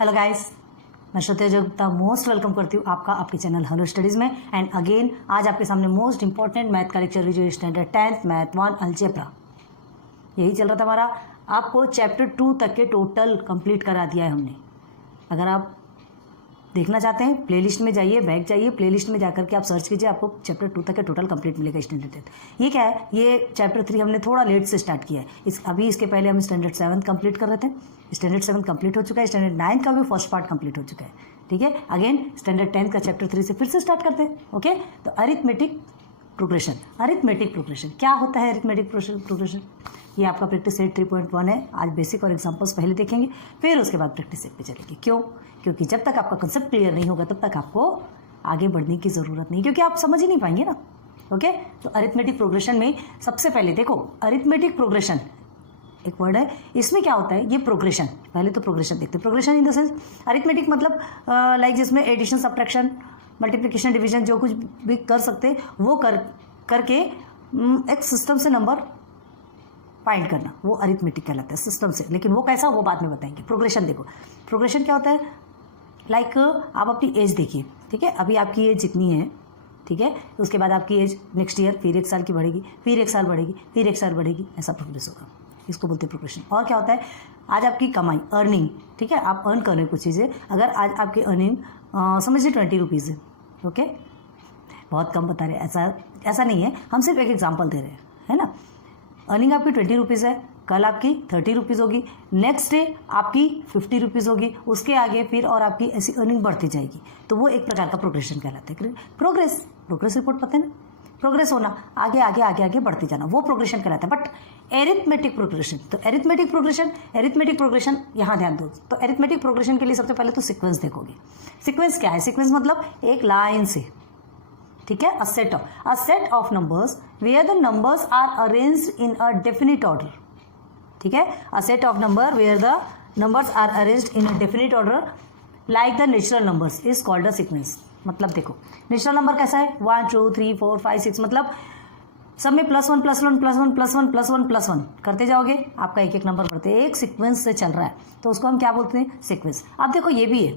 Hello guys, मैं श्रुति Gupta most welcome करती हूँ आपका आपके चैनल हेलो स्टडीज़ में। एंड अगेन आज आपके सामने मोस्ट इंपॉर्टेंट मैथ का लेक्चर जो स्टैंडर्ड 10th मैथ 1 अलजेब्रा यही चल रहा था हमारा। आपको चैप्टर 2 तक के टोटल कंप्लीट करा दिया है हमने। अगर आप देखना चाहते हैं प्लेलिस्ट में जाइए, बैक जाइए, प्लेलिस्ट में जाकर के आप सर्च कीजिए, आपको चैप्टर 2 तक का टोटल कंप्लीट मिलेगा स्टैंडर्ड 10। ये क्या है, ये चैप्टर 3 हमने थोड़ा लेट से स्टार्ट किया है। अभी इसके पहले हम स्टैंडर्ड 7 कंप्लीट कर रहे थे। स्टैंडर्ड 7 कंप्लीट हो चुका है, स्टैंडर्ड 9 का भी फर्स्ट पार्ट कंप्लीट हो चुका है। ठीक है, अगेन स्टैंडर्ड 10 का चैप्टर 3 से फिर से स्टार्ट करते हैं। ओके, तो अरिथमेटिक प्रोग्रेशन। अरिथमेटिक प्रोग्रेशन क्या होता है? अरिथमेटिक प्रोग्रेशन ये आपका प्रैक्टिस सेट 3.1 है। आज बेसिक और एग्जांपल्स पहले देखेंगे, फिर उसके बाद प्रैक्टिस सेट पे चलेंगे। क्यों? क्योंकि जब तक आपका कंसेप्ट क्लियर नहीं होगा तब तक आपको आगे बढ़ने की ज़रूरत नहीं, क्योंकि आप समझ ही नहीं पाएंगे ना। ओके, तो अरिथमेटिक प्रोग्रेशन में सबसे पहले देखो, अरिथमेटिक प्रोग्रेशन एक वर्ड है, इसमें क्या होता है? ये प्रोग्रेशन, पहले तो प्रोग्रेशन देखते हैं। Progression in the sense arithmetic मतलब लाइक जिसमें एडिशन, सब्ट्रैक्शन, मल्टीप्लिकेशन, डिवीजन जो कुछ भी कर सकते वो करके एक सिस्टम से नंबर फाइंड करना, वो अरिथमेटिक कहलाता है, सिस्टम से। लेकिन वो कैसा, वो बाद में बताएंगे। प्रोग्रेशन देखो, प्रोग्रेशन क्या होता है? लाइक आप अपनी एज देखिए, ठीक है, अभी आपकी एज जितनी है, ठीक है, उसके बाद आपकी एज नेक्स्ट ईयर फिर 1 साल की बढ़ेगी, फिर 1 साल बढ़ेगी, फिर 1 साल बढ़ेगी, ऐसा प्रोग्रेस होगा। इसको बोलते हैं प्रोग्रेशन। और क्या होता है? आज आपकी कमाई, अर्निंग, ठीक है, आप अर्न कर रहे हैं कुछ चीज़ें। अगर आज आपकी अर्निंग समझिए 20 रुपीज़ है, ओके, बहुत कम बता रहे हैं, ऐसा नहीं है, हम सिर्फ एक एग्जाम्पल दे रहे हैं, है ना। अर्निंग आपकी 20 रुपीज़ है, कल आपकी 30 रुपीज़ होगी, नेक्स्ट डे आपकी 50 रुपीज़ होगी, उसके आगे फिर और आपकी ऐसी अर्निंग बढ़ती जाएगी। तो वो एक प्रकार का प्रोग्रेशन कहलाता है। प्रोग्रेस रिपोर्ट पता है ना, प्रोग्रेस होना, आगे आगे आगे आगे बढ़ते जाना, वो प्रोग्रेशन कहलाता है। बट एरिथमेटिक प्रोग्रेशन, तो एरिथमेटिक प्रोग्रेशन यहाँ ध्यान दो। तो एरिथमेटिक प्रोग्रेशन के लिए सबसे पहले तो सीक्वेंस देखोगे। सीक्वेंस क्या है? सीक्वेंस मतलब एक लाइन से, ठीक है, a set of numbers where the numbers are arranged in a definite order, ठीक है, a set of number where the numbers are arranged in a definite order like the natural numbers is called a sequence। मतलब देखो, natural number कैसा है? 1 2 3 4 5 6, मतलब सब में +1 +1 +1 +1 +1 +1 करते जाओगे, आपका एक एक नंबर बढ़ते, एक सीक्वेंस से चल रहा है, तो उसको हम क्या बोलते हैं? सीक्वेंस। अब देखो ये भी है,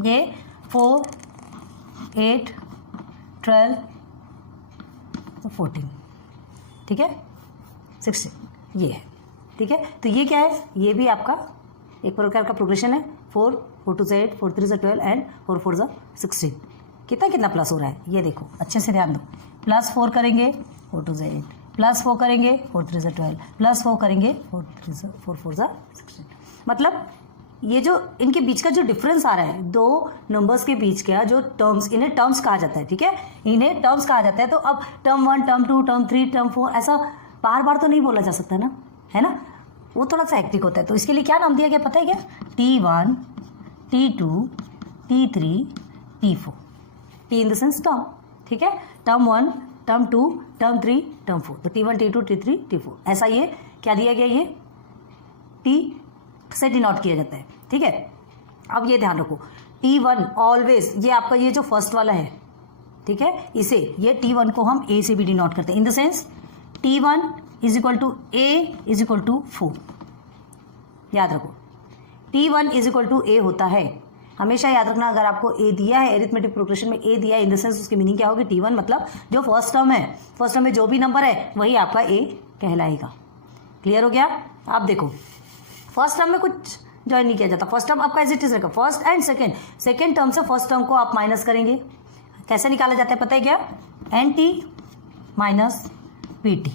ये 4 8 12 तो 14, ठीक है, 16 ये है, ठीक है। तो ये क्या है? ये भी आपका एक प्रकार का प्रोग्रेशन है। 4 2 से 8 4 3 से 12 एंड 4 4 से 16। कितना प्लस हो रहा है ये देखो, अच्छे से ध्यान दो। +4 करेंगे 4 2 से 8, +4 करेंगे 4 3 से 12, +4 करेंगे 4 4 से 16। मतलब ये जो इनके बीच का जो डिफरेंस आ रहा है, दो नंबर्स के बीच का जो टर्म्स, इन्हें टर्म्स कहा जाता है, ठीक है, इन्हें टर्म्स कहा जाता है। तो अब टर्म 1 टर्म 2 टर्म 3 टर्म 4 ऐसा बार बार तो नहीं बोला जा सकता ना, है ना, वो थोड़ा सा हेक्टिक होता है। तो इसके लिए क्या नाम दिया गया पता है क्या? T1 T2 T3 T4। T in the sense term, ठीक है, टर्म 1 टर्म 2 टर्म 3 टर्म 4, तो T1 T2 T3 T4 ऐसा ये क्या दिया गया? ये T से डिनोट किया जाता है, ठीक है। अब ये ध्यान रखो, T1 ऑलवेज, ये आपका ये जो फर्स्ट वाला है, ठीक है, इसे ये T1 को हम A से भी डिनोट करते हैं। इन द सेंस T1 = A = 4। याद रखो, T1 = A होता है, हमेशा याद रखना। अगर आपको A दिया है, एरिथमेटिक प्रोग्रेशन में A दिया है, इन द सेंस उसकी मीनिंग क्या होगी? T1 मतलब जो फर्स्ट टर्म है, फर्स्ट टर्म में जो भी नंबर है वही आपका A कहलाएगा। क्लियर हो गया? आप देखो, फर्स्ट टर्म में कुछ ज्वाइन नहीं किया जाता, फर्स्ट टर्म आपका एज इट इज रहेगा। फर्स्ट एंड सेकेंड टर्म से फर्स्ट टर्म को आप माइनस करेंगे। कैसे निकाला जाता है पता है क्या? NT माइनस PT,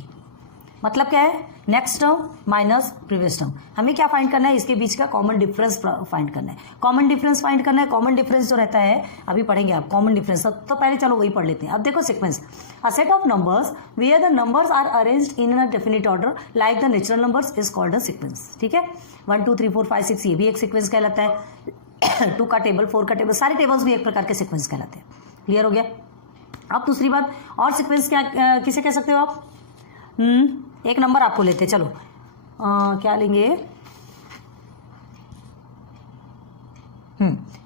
मतलब क्या है? Next term minus previous term. हमें क्या फाइंड करना है? इसके बीच का कॉमन डिफरेंस फाइंड करना है। कॉमन डिफरेंस फाइंड करना है। कॉमन डिफरेंस जो रहता है, अभी पढ़ेंगे आप कॉमन डिफरेंस, तो पहले चलो वही पढ़ लेते हैं। अब देखो sequence, a set of numbers where the numbers are arranged in a definite order like the natural numbers is called a sequence, ठीक है। 1 2 3 4 5 6 ये भी एक सीक्वेंस कहलाता है। 2 का टेबल, 4 का टेबल, सारे टेबल्स भी एक प्रकार के सीक्वेंस कहलाते हैं। क्लियर हो गया? अब दूसरी बात, और सीक्वेंस क्या किसे कह सकते हो आप? एक नंबर आपको लेते, चलो क्या लेंगे?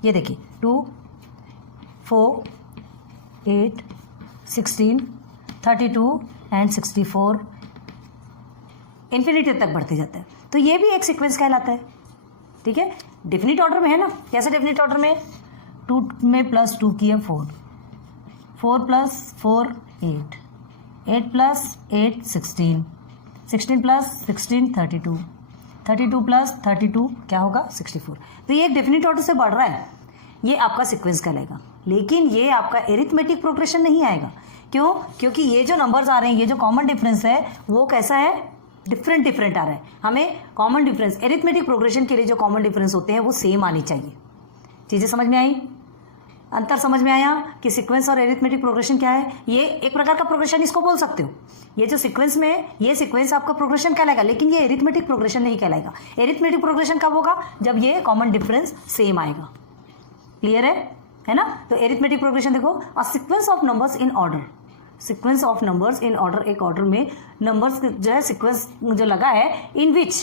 ये देखिए 2 4 8 16 32 एंड 64 इन्फिनिटी तक बढ़ते जाता है। तो ये भी एक सीक्वेंस कहलाता है, ठीक है। डेफिनेट ऑर्डर में है ना, कैसे डेफिनेट ऑर्डर में? 2 में प्लस 2 किया 4, 4 प्लस 4 8, 8 प्लस 8 16, 16 प्लस 16 32, 32 प्लस 32 क्या होगा? 64। तो ये डेफिनेट ऑर्डर से बढ़ रहा है, ये आपका सीक्वेंस कहलाएगा। लेकिन ये आपका एरिथमेटिक प्रोग्रेशन नहीं आएगा। क्यों? क्योंकि ये जो नंबर्स आ रहे हैं, ये जो कॉमन डिफरेंस है वो कैसा है? डिफरेंट डिफरेंट आ रहा है। हमें कॉमन डिफरेंस, एरिथमेटिक प्रोग्रेशन के लिए जो कॉमन डिफरेंस होते हैं वो सेम आनी चाहिए। चीज़ें समझ में आई? अंतर समझ में आया कि सीक्वेंस और एरिथमेटिक प्रोग्रेशन क्या है? ये एक प्रकार का प्रोग्रेशन इसको बोल सकते हो। ये जो सीक्वेंस में, ये सीक्वेंस आपका प्रोग्रेशन कहलाएगा, लेकिन ये एरिथमेटिक प्रोग्रेशन नहीं कहलाएगा। एरिथमेटिक प्रोग्रेशन कब होगा? जब ये कॉमन डिफरेंस सेम आएगा। क्लियर है ना? तो एरिथमेटिक प्रोग्रेशन देखो, a sequence of numbers in order, sequence of numbers in order, एक ऑर्डर में नंबर्स जो है सीक्वेंस जो लगा है, in which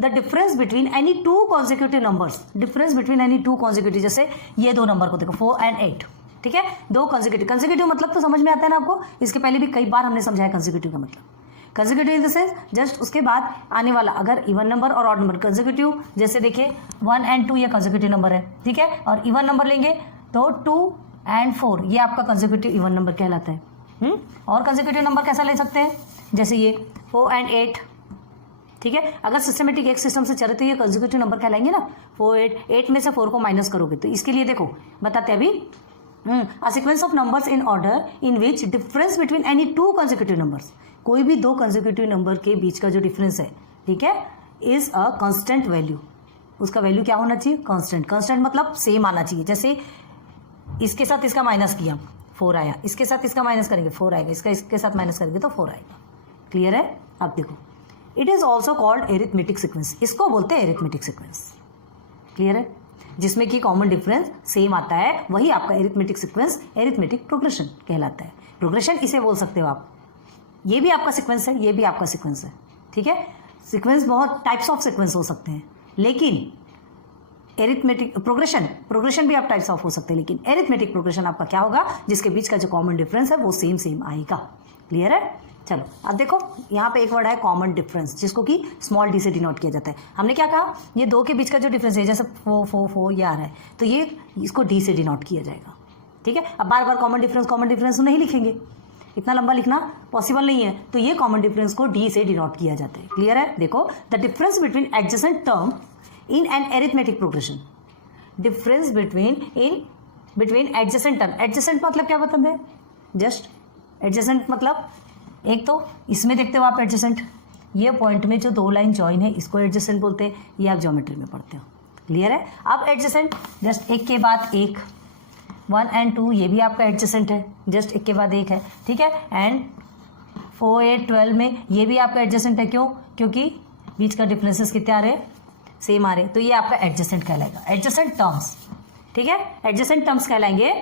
the difference between any two consecutive numbers, difference between any two consecutive, जैसे ये दो नंबर को देखो 4 and 8, ठीक है, दो कॉन्जिक्यूटिव। कॉन्जिक्यूटिव मतलब तो समझ में आता है ना आपको, इसके पहले भी कई बार हमने समझाया कॉन्जिक्यूटिव का मतलब। Consecutive in the sense just उसके बाद आने वाला, अगर इवन नंबर और ऑड नंबर कॉन्जिक्यूटिव, जैसे देखिए 1 and 2 ये कॉन्जिक्यूटिव नंबर है, ठीक है, और इवन नंबर लेंगे तो 2 and 4 ये आपका कॉन्जिक्यूटिव इवन नंबर कहलाता है। और कॉन्जिक्यूटिव नंबर कैसा ले सकते हैं? जैसे ये 4 and 8, ठीक है, अगर सिस्टमेटिक एक सिस्टम से चले तो ये कॉन्जिक्यूटिव नंबर कहलाएंगे ना। 4 8 में से 4 को माइनस करोगे तो इसके लिए देखो बताते हैं अभी, अ sequence of numbers in order in which difference between any two consecutive numbers, कोई भी दो कॉन्जिक्यूटिव नंबर के बीच का जो डिफरेंस है, ठीक है, इज अ कांस्टेंट वैल्यू, उसका वैल्यू क्या होना चाहिए? कांस्टेंट। कांस्टेंट मतलब सेम आना चाहिए। जैसे इसके साथ इसका माइनस किया 4 आया, इसके साथ इसका माइनस करेंगे 4 आएगा, इसके साथ माइनस करेंगे तो 4 आएगा। क्लियर है? अब देखो, it is also called arithmetic sequence, इसको बोलते हैं एरिथमेटिक सीक्वेंस। क्लियर है? जिसमें कि कॉमन डिफरेंस सेम आता है, वही आपका एरिथमेटिक सीक्वेंस, एरिथमेटिक प्रोग्रेशन कहलाता है। प्रोग्रेशन इसे बोल सकते हो आप। ये भी आपका सीक्वेंस है, ये भी आपका सीक्वेंस है, ठीक है। सीक्वेंस बहुत टाइप्स ऑफ सीक्वेंस हो सकते हैं, लेकिन एरिथमेटिक प्रोग्रेशन भी आप टाइप्स ऑफ हो सकते हैं, लेकिन एरिथमेटिक प्रोग्रेशन आपका क्या होगा? जिसके बीच का जो कॉमन डिफरेंस है वो सेम आएगा। क्लियर है? चलो अब देखो, यहाँ पे एक वर्ड है कॉमन डिफरेंस, जिसको कि स्मॉल डी से डिनोट किया जाता है। हमने क्या कहा? ये दो के बीच का जो डिफरेंस है, जैसे 4 4 4 ये आ रहा है, तो ये इसको डी से डिनोट किया जाएगा, ठीक है। अब बार बार कॉमन डिफरेंस तो नहीं लिखेंगे, इतना लंबा लिखना पॉसिबल नहीं है, तो ये कॉमन डिफरेंस को डी से डिनोट किया जाता है। क्लियर है? देखो, the difference between adjacent term in an arithmetic progression, difference between adjacent term. Adjacent मतलब क्या बताते हैं? जस्ट एडजेसेंट मतलब एक तो इसमें देखते हो आप एडजेसेंट, ये पॉइंट में जो दो लाइन जॉइन है इसको एडजेसेंट बोलते हैं, ये आप ज्योमेट्री में पढ़ते हो। क्लियर है? अब एडजेसेंट जस्ट एक के बाद एक, 1 and 2 ये भी आपका एडजेसेंट है, जस्ट एक के बाद एक है, ठीक है। एंड 4 8 12 में ये भी आपका एडजेसेंट है। क्यों? क्योंकि बीच का डिफरेंसेस कितने आ रहे? सेम आ रहे, तो ये आपका एडजेसेंट कहलाएगा। एडजेसेंट टर्म्स, ठीक है, एडजेसेंट टर्म्स कहलाएंगे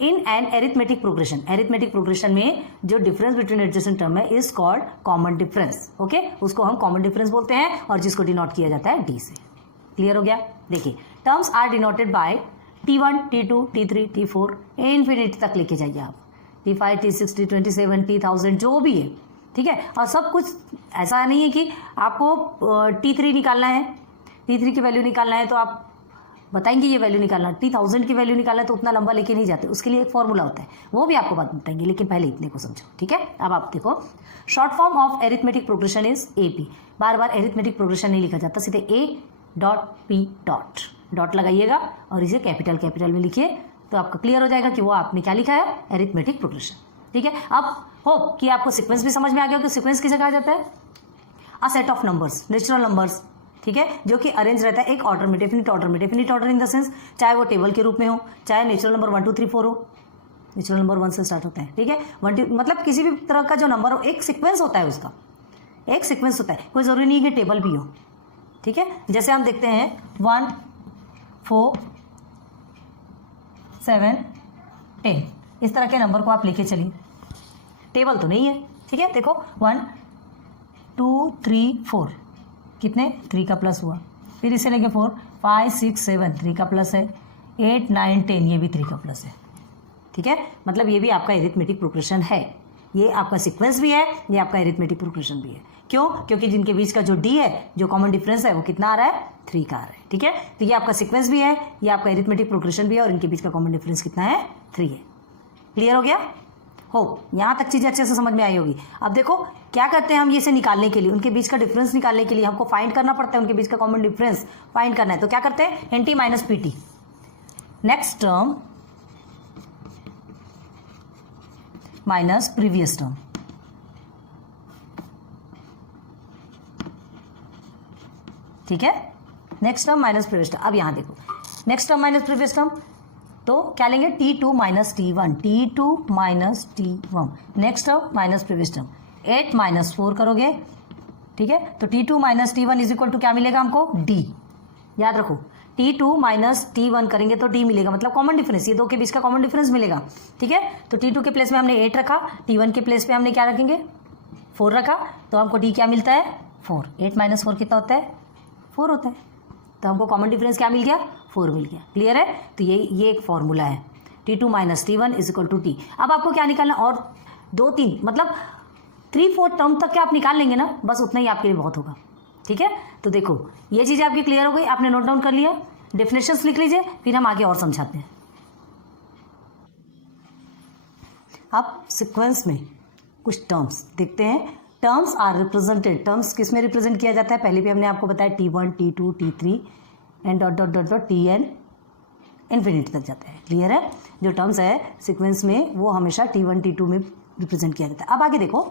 in an arithmetic progression. Arithmetic progression में जो डिफरेंस बिटवीन एडजेसेंट टर्म है is called common difference. Okay, उसको हम कॉमन डिफरेंस बोलते हैं, और जिसको डिनोट किया जाता है डी से। क्लियर हो गया? देखिए, terms are denoted by T1 T2 T3 T4 infinity तक लेके जाइए आप, T5 T6 T27 T1000 जो भी है, ठीक है। और सब कुछ ऐसा नहीं है कि आपको T3 निकालना है, T3 की वैल्यू निकालना है तो आप बताएंगे ये वैल्यू निकालना, T1000 की वैल्यू निकालना है तो उतना लंबा लेके नहीं जाते, उसके लिए एक फॉर्मूला होता है, वो भी आपको बात बताएंगे, लेकिन पहले इतने को समझो, ठीक है। अब आप देखो, short form of arithmetic progression is AP। Bar bar arithmetic progression नहीं लिखा जाता, सीधे A.P. डॉट लगाइएगा और इसे कैपिटल में लिखिए, तो आपका क्लियर हो जाएगा कि वो आपने क्या लिखा है, एरिथमेटिक प्रोग्रेशन, ठीक है। अब होप कि आपको सीक्वेंस भी समझ में आ गया कि सीक्वेंस किसे कहा जाता है? अ set of numbers, natural numbers, ठीक है, जो कि अरेंज रहता है एक ऑर्डर में, डेफिनेट ऑर्डर में। Definite order in the sense चाहे वो टेबल के रूप में हो, चाहे नेचुरल नंबर 1 2 3 4 हो, नेचुरल नंबर 1 से स्टार्ट होता है, ठीक है। 1 2 मतलब किसी भी तरह का जो नंबर हो, एक सीक्वेंस होता है, उसका एक सीक्वेंस होता है, कोई जरूरी नहीं है कि टेबल भी हो, ठीक है। जैसे हम देखते हैं 1 4 7 10, इस तरह के नंबर को आप लेके चलिए, टेबल तो नहीं है, ठीक है। देखो 1 2 3 4, कितने? 3 का प्लस हुआ, फिर इसे लेके 4 5 6 7 3 का प्लस है, 8 9 10 ये भी 3 का प्लस है, ठीक है। मतलब ये भी आपका एरिथमेटिक प्रोग्रेशन है, ये आपका सीक्वेंस भी है, ये आपका एरिथमेटिक प्रोग्रेशन भी है। क्यों? क्योंकि जिनके बीच का जो डी है, जो कॉमन डिफरेंस है, वो कितना आ रहा है? 3 का आ रहा है। ठीक है, तो ये आपका सीक्वेंस भी है, ये आपका एरिथमेटिक प्रोग्रेशन भी है और इनके बीच का कॉमन डिफरेंस कितना है? 3 है। क्लियर हो गया? हो, यहाँ तक चीज़ें अच्छे से समझ में आई होगी। अब देखो क्या करते हैं हम, ये से निकालने के लिए, उनके बीच का डिफरेंस निकालने के लिए हमको फाइंड करना पड़ता है, उनके बीच का कॉमन डिफरेंस फाइंड करना है। तो क्या करते हैं? N T minus P T, next term minus previous term. ठीक है, next term minus previous term. अब यहां देखो, next term minus previous term, तो क्या लेंगे? T2 minus T1, T2 minus T1, next term minus previous term, 8 minus 4 करोगे। ठीक है, तो T2 minus T1 is equal to क्या मिलेगा हमको? D। याद रखो, T2 माइनस T1 करेंगे तो D मिलेगा, मतलब कॉमन डिफरेंस, ये दो के बीच का कॉमन डिफरेंस मिलेगा। ठीक है, तो T2 के प्लेस में हमने 8 रखा, T1 के प्लेस पे हमने क्या रखेंगे? 4 रखा, तो हमको D क्या मिलता है? 4। 8 माइनस 4 कितना होता है? 4 होता है। तो हमको कॉमन डिफरेंस क्या मिल गया? 4 मिल गया। क्लियर है? तो ये एक फॉर्मूला है, T2 minus T1 is equal to T। अब आपको क्या निकालना? और 2-3 मतलब 3-4 टर्म तक क्या आप निकाल लेंगे ना, बस उतना ही आपके लिए बहुत होगा। ठीक है, तो देखो ये चीज़ें आपकी क्लियर हो गई, आपने नोट डाउन कर लिया, डेफिनेशंस लिख लीजिए, फिर हम आगे और समझाते हैं। अब सीक्वेंस में कुछ टर्म्स देखते हैं। टर्म्स आर रिप्रेजेंटेड, टर्म्स किस में रिप्रेजेंट किया जाता है? पहले भी हमने आपको बताया T1, T2, T3 and dot dot dot dot Tn infinity तक जाता है। क्लियर है? जो टर्म्स है सीक्वेंस में वो हमेशा T1, T2 में रिप्रेजेंट किया जाता है। अब आगे देखो,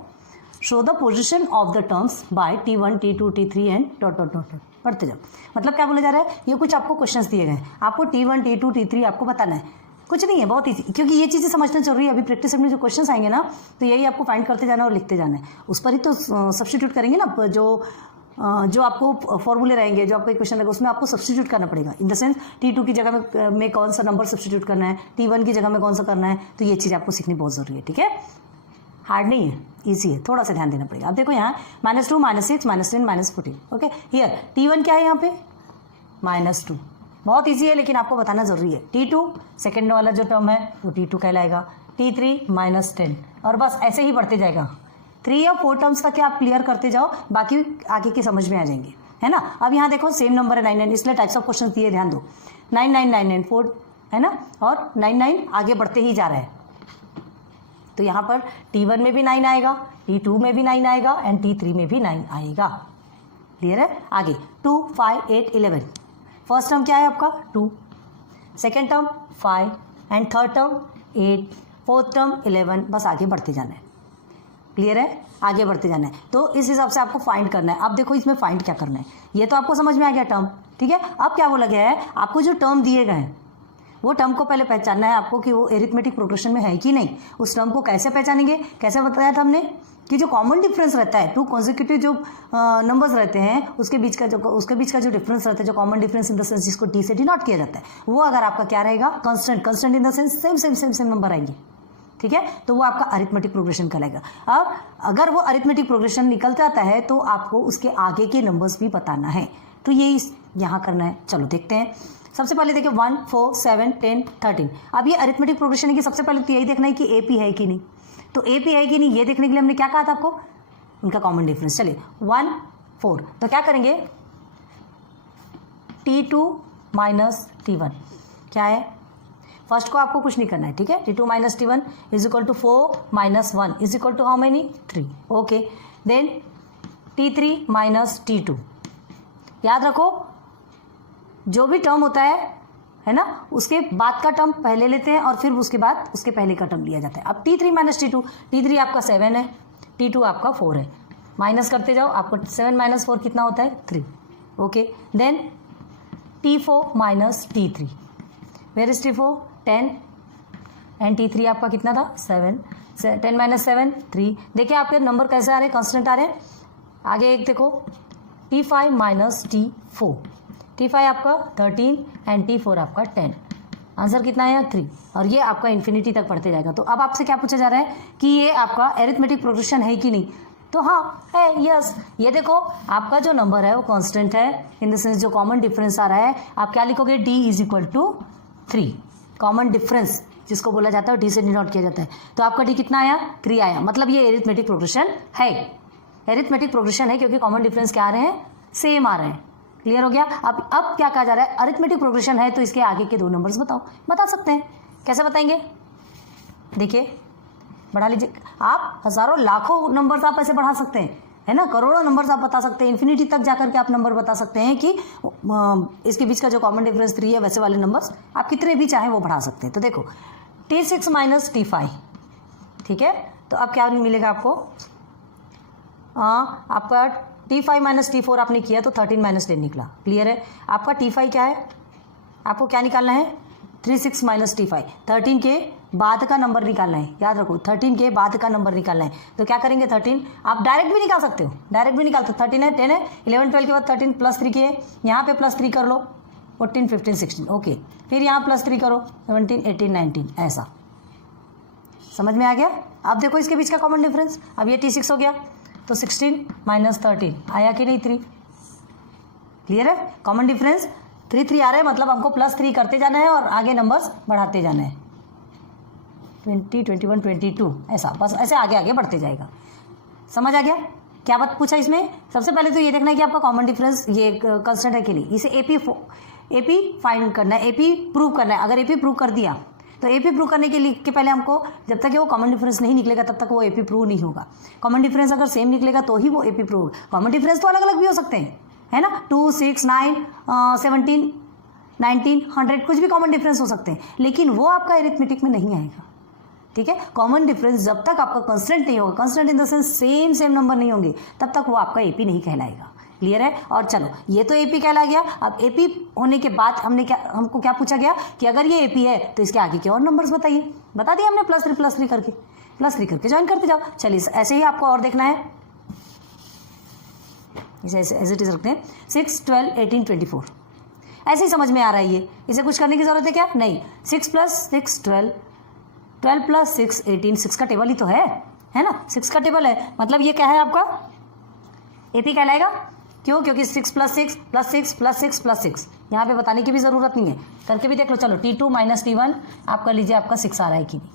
show the position of the terms by T1, T2, T3 and dot dot dot dot, पढ़ते जाओ। मतलब क्या बोला जा रहा है? ये कुछ आपको क्वेश्चंस दिए गए हैं, आपको T1, T2, T3 आपको बताना है। कुछ नहीं है, बहुत ईजी, क्योंकि ये चीज़ें समझना जरूरी है। अभी प्रैक्टिस में जो क्वेश्चंस आएंगे ना, तो यही आपको फाइंड करते जाना और लिखते जाना है। उस पर ही तो सब्स्टिट्यूट करेंगे ना, जो आपको फॉर्मूले रहेंगे, जो आपका क्वेश्चन रहेगा उसमें आपको सब्स्टिट्यूट करना पड़ेगा। इन द सेंस T2 की जगह में कौन सा नंबर सब्स्टिट्यूट करना है, T1 की जगह में कौन सा करना है, तो ये चीज़ आपको सीखनी बहुत ज़रूरी है। ठीक है, हार्ड नहीं है, ईजी है, थोड़ा सा ध्यान देना पड़ेगा। अब देखो यहाँ -2, -6, -10, -14। ओके, हियर T1 क्या है यहाँ पे? -2। बहुत ईजी है, लेकिन आपको बताना जरूरी है। T2 सेकेंड वाला जो टर्म है वो T2 कहलाएगा, T3 -10, और बस ऐसे ही बढ़ते जाएगा। 3 या 4 टर्म्स तक आप क्लियर करते जाओ, बाकी आगे की समझ में आ जाएंगे, है ना। अब यहाँ देखो सेम नंबर है 99, इसलिए टाइप्स ऑफ क्वेश्चन दिए, ध्यान दो। 99994 है ना, और 99 आगे बढ़ते ही जा रहा है। तो यहाँ पर T1 में भी 9 आएगा, T2 में भी 9 आएगा एंड T3 में भी 9 आएगा। क्लियर है? आगे 2, 5, 8, 11। फर्स्ट टर्म क्या है आपका? 2, second term 5 and third term 8, fourth term 11। बस आगे बढ़ते जाना है। क्लियर है? आगे बढ़ते जाना है। तो इस हिसाब से आपको फाइंड करना है। अब देखो इसमें फाइंड क्या करना है, ये तो आपको समझ में आ गया टर्म। ठीक है, अब क्या बोला गया है, आपको जो टर्म दिए गए हैं वो टर्म को पहले पहचानना है आपको कि वो एरिथमेटिक प्रोग्रेशन में है कि नहीं। उस टर्म को कैसे पहचानेंगे? कैसे बताया था हमने कि जो कॉमन डिफरेंस रहता है, 2 कॉन्जिक्यूटिव जो नंबर्स रहते हैं उसके बीच का जो डिफरेंस रहता है, जो common difference in the sense जिसको टी से डिनोट किया जाता है, वो अगर आपका क्या रहेगा? Constant in the sense same number आएंगे। ठीक है, तो वो आपका अरिथमेटिक प्रोग्रेशन कहलाएगा। अब अगर वो अरिथमेटिक प्रोग्रेशन निकल जाता है तो आपको उसके आगे के नंबर्स भी बताना है। तो ये यहाँ करना है। चलो देखते हैं। सबसे पहले देखिए 1, 4, 7, 10, 13। अब ये अरिथमेटिक प्रोग्रेशन है कि सबसे पहले तो यही देखना है कि AP है कि नहीं। तो AP है कि नहीं ये देखने के लिए हमने क्या कहा था आपको? उनका कॉमन डिफरेंस। चलिए 1, 4, तो क्या करेंगे? T2 माइनस T1 क्या है? फर्स्ट को आपको कुछ नहीं करना है। ठीक है, T2 minus T1 is equal to 4 minus 1 is equal to how many? 3। Okay, then T3 minus T2। याद रखो जो भी टर्म होता है ना, उसके बाद का टर्म पहले लेते हैं और फिर उसके बाद उसके पहले का टर्म लिया जाता है। अब T3 माइनस T2, T3 आपका 7 है, T2 आपका 4 है। माइनस करते जाओ, आपको 7 माइनस 4 कितना होता है? 3। Okay, then T4 minus T3, where is T4? 10 and T3 आपका कितना था? 7। 10 माइनस 7 3। देखिए आपके नंबर कैसे आ रहे हैं? कांस्टेंट आ रहे हैं। आगे एक देखो T5 माइनस T4, T5 आपका 13 एंड T4 आपका 10। आंसर कितना है? 3। और ये आपका इन्फिनिटी तक बढ़ते जाएगा। तो अब आपसे क्या पूछा जा रहा है कि ये आपका एरिथमेटिक प्रोग्रेशन है कि नहीं? तो हाँ है, यस। ये देखो आपका जो नंबर है वो कांस्टेंट है, इन द सेंस जो कॉमन डिफरेंस आ रहा है आप क्या लिखोगे? D is equal to 3। Common difference जिसको बोला जाता है डी से डिनोट किया जाता है। तो आपका डी कितना आया? 3 आया, मतलब ये एरिथमेटिक प्रोग्रेशन है। एरिथमेटिक प्रोग्रेशन है क्योंकि कॉमन डिफरेंस क्या आ रहे हैं? सेम आ रहे हैं। क्लियर हो गया? अब क्या कहा जा रहा है? अरिथमेटिक प्रोग्रेशन है तो इसके आगे के 2 नंबर्स बताओ। बता सकते हैं, कैसे बताएंगे? देखिए बढ़ा लीजिए, आप हजारों लाखों नंबर्स आप ऐसे बढ़ा सकते हैं, है ना, करोड़ों नंबर्स आप बता सकते हैं, इन्फिनिटी तक जाकर के आप नंबर बता सकते हैं कि इसके बीच का जो कॉमन डिफरेंस 3 है वैसे वाले नंबर्स आप कितने भी चाहें वो बढ़ा सकते हैं। तो देखो T6 माइनस T5, ठीक है, तो अब क्या मिलेगा आपको? आपका T5 माइनस T4 आपने किया तो 13 माइनस 10 निकला। क्लियर है? आपका T5 क्या है? आपको क्या निकालना है? 36 माइनस T5, 13 के बाद का नंबर निकालना है। याद रखो 13 के बाद का नंबर निकालना है। तो क्या करेंगे? 13 आप डायरेक्ट भी निकाल सकते हो, डायरेक्ट भी निकाल सकते हो। 13 है, 10 है, 11 12 के बाद 13 प्लस 3 किए, यहाँ पे प्लस 3 कर लो, 14 15 16, ओके, फिर यहाँ प्लस 3 करो, 17 18 19, ऐसा। समझ में आ गया? अब देखो इसके बीच का कॉमन डिफरेंस, अब ये T6 हो गया तो 16 माइनस 13 आया कि नहीं? 3। क्लियर है? कॉमन डिफरेंस 3 3 आ रहा है, मतलब हमको प्लस 3 करते जाना है और आगे नंबर्स बढ़ाते जाना है। 20 21 22 ऐसा, बस ऐसे आगे आगे बढ़ते जाएगा। समझ आ गया? क्या बात पूछा इसमें? सबसे पहले तो ये देखना है कि आपका कॉमन डिफरेंस ये कांस्टेंट है कि नहीं। इसे एपी फाइंड करना है, एपी प्रूव करना है। अगर एपी प्रूव कर दिया तो एपी प्रूव करने के लिए के पहले हमको जब तक वो कॉमन डिफरेंस नहीं निकलेगा तब तक वो एपी प्रूव नहीं होगा। कॉमन डिफरेंस अगर सेम निकलेगा तो ही वो एपी प्रूव। कॉमन डिफरेंस तो अलग अलग भी हो सकते हैं, है ना, 2 6 9 17 19 100 कुछ भी कॉमन डिफरेंस हो सकते हैं, लेकिन वो आपका एरिथमेटिक में नहीं आएगा। ठीक है? कॉमन डिफरेंस जब तक आपका कांस्टेंट नहीं होगा, constant in the sense same number नहीं होंगे, तब तक वो आपका एपी नहीं कहलाएगा। क्लियर है? और चलो ये तो एपी कहला गया। अब एपी होने के बाद हमको क्या पूछा गया कि अगर ये एपी है तो इसके आगे के और नंबर्स बताइए। बता दिया हमने, प्लस 3 करके ज्वाइन करते जाओ। चलिए ऐसे ही आपको और देखना है, इसे एज इट इज रखते हैं। 6 12 18 24 ऐसे ही समझ में आ रहा है ये, इसे कुछ करने की जरूरत है क्या? नहीं। 6 + 6 12, 12 + 6 18, 6 का टेबल ही तो है ना, 6 का टेबल है, मतलब ये क्या है आपका एपी कहलाएगा। क्यों? क्योंकि 6 + 6 + 6 + 6 + 6, यहाँ पे बताने की भी जरूरत नहीं है, करके भी देख लो। चलो T2 माइनस T1 आप कर लीजिए, आपका 6 आ रहा है कि नहीं,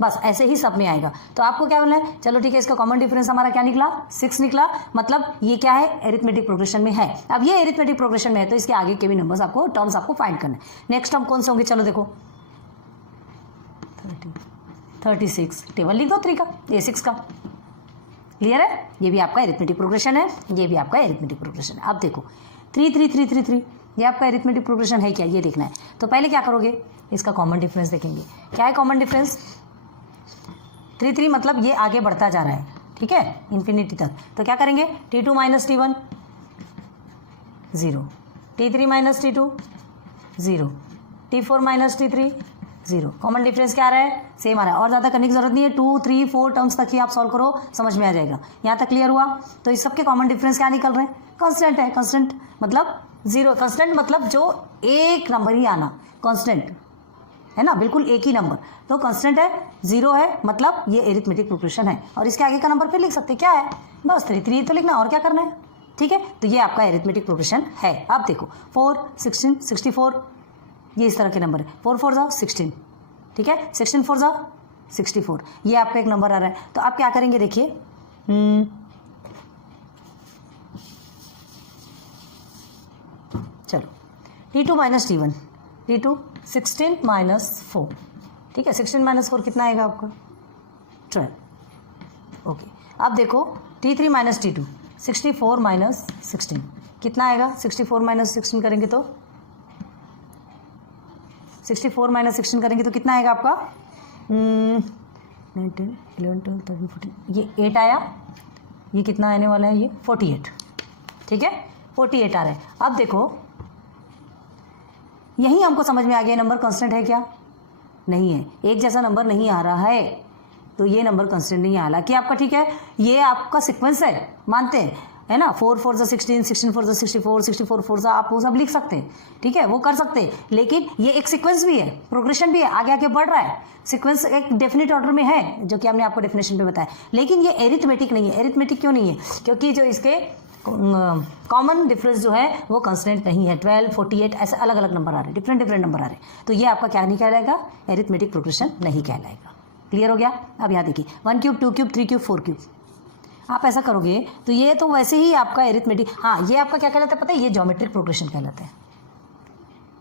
बस ऐसे ही सब में आएगा। तो आपको क्या बोलना है? चलो ठीक है, इसका कॉमन डिफरेंस हमारा क्या निकला? 6 निकला, मतलब ये क्या है? एरिथमेटिक प्रोग्रेशन में है। अब ये एरिथमेटिक प्रोग्रेशन में है तो इसके आगे के भी नंबर्स आपको, टर्म्स आपको फाइंड करना है। नेक्स्ट टर्म कौन से होंगे? चलो देखो 36, टेबल लिख दो 3 का, ये 6 का। क्लियर है? ये भी आपका एरिथमेटिक प्रोग्रेशन है, ये भी आपका एरिथमेटिक प्रोग्रेशन है। अब देखो 3 3 3 3 3 ये आपका एरिथमेटिक प्रोग्रेशन है क्या? ये देखना है। तो पहले क्या करोगे? इसका कॉमन डिफरेंस देखेंगे। क्या है कॉमन डिफरेंस? 3 3, मतलब ये आगे बढ़ता जा रहा है, ठीक है, इन्फिनिटी तक। तो क्या करेंगे? T2 minus T1 0, T3 minus T2 0, T4 minus T3 0। Common difference क्या आ रहा है? सेम आ रहा है, और ज़्यादा करने की जरूरत नहीं है। 2 3 4 टर्म्स तक ही आप सॉल्व करो, समझ में आ जाएगा। यहाँ तक क्लियर हुआ? तो इस सबके कॉमन डिफरेंस क्या निकल रहे हैं? कांस्टेंट है। कांस्टेंट मतलब 0, कांस्टेंट मतलब जो एक नंबर ही आना, कांस्टेंट है ना, बिल्कुल एक ही नंबर। तो कांस्टेंट है, 0 है, मतलब ये एरिथमेटिक प्रोग्रेशन है। और इसके आगे का नंबर फिर लिख सकते हैं, क्या है? बस 3 3 तो लिखना, और क्या करना है? ठीक है, तो ये आपका एरिथमेटिक प्रोग्रेशन है। अब देखो 4 16 64, ये इस तरह के नंबर है। 4 4 जा 16, ठीक है, 16 4 जा 64, ये आपका एक नंबर आ रहा है। तो आप क्या करेंगे? देखिए चलो T2 minus T1, T2 16 minus 4, ठीक है, 16 माइनस 4 कितना आएगा आपका? 12। ओके, अब देखो T3 माइनस T2, 64 माइनस 16 कितना आएगा? 64 माइनस 16 करेंगे तो 64 माइनस 16 करेंगे तो कितना आएगा आपका? 9 10 11 12 13 14, ये 8 आया। ये कितना आने वाला है? ये 48, ठीक है, 48 आ रहा है। अब देखो यही हमको समझ में आ गया नंबर कांस्टेंट है क्या? नहीं है, एक जैसा नंबर नहीं आ रहा है, तो ये नंबर कांस्टेंट नहीं आ। हालांकि आपका ठीक है, ये आपका सीक्वेंस है, मानते हैं, है ना, 4 4 16 16 4 64 64 4 आप वो सब लिख सकते हैं, ठीक है, वो कर सकते हैं। लेकिन ये एक सीक्वेंस भी है, प्रोग्रेशन भी है, आगे आगे बढ़ रहा है। सीक्वेंस एक डेफिनेट ऑर्डर में है, जो कि हमने आपको डेफिनेशन पे बताया, लेकिन ये एरिथमेटिक नहीं है। एरिथमेटिक क्यों नहीं है? क्योंकि जो इसके कॉमन डिफरेंस जो है वो कांस्टेंट नहीं है। 12, 48 ऐसे अलग अलग नंबर आ रहे हैं, डिफरेंट डिफरेंट नंबर आ रहे हैं, तो ये आपका क्या नहीं कहलाएगा, एरिथमेटिक प्रोग्रेशन नहीं कहलाएगा। क्लियर हो गया। अब यहाँ देखिए 1 क्यूब 2 क्यूब 3 क्यूब 4 क्यूब, आप ऐसा करोगे तो ये तो वैसे ही आपका एरिथमेटिक, हाँ ये आपका क्या कहलाता है पता है, ये ज्योमेट्रिक प्रोग्रेशन कहलाता है।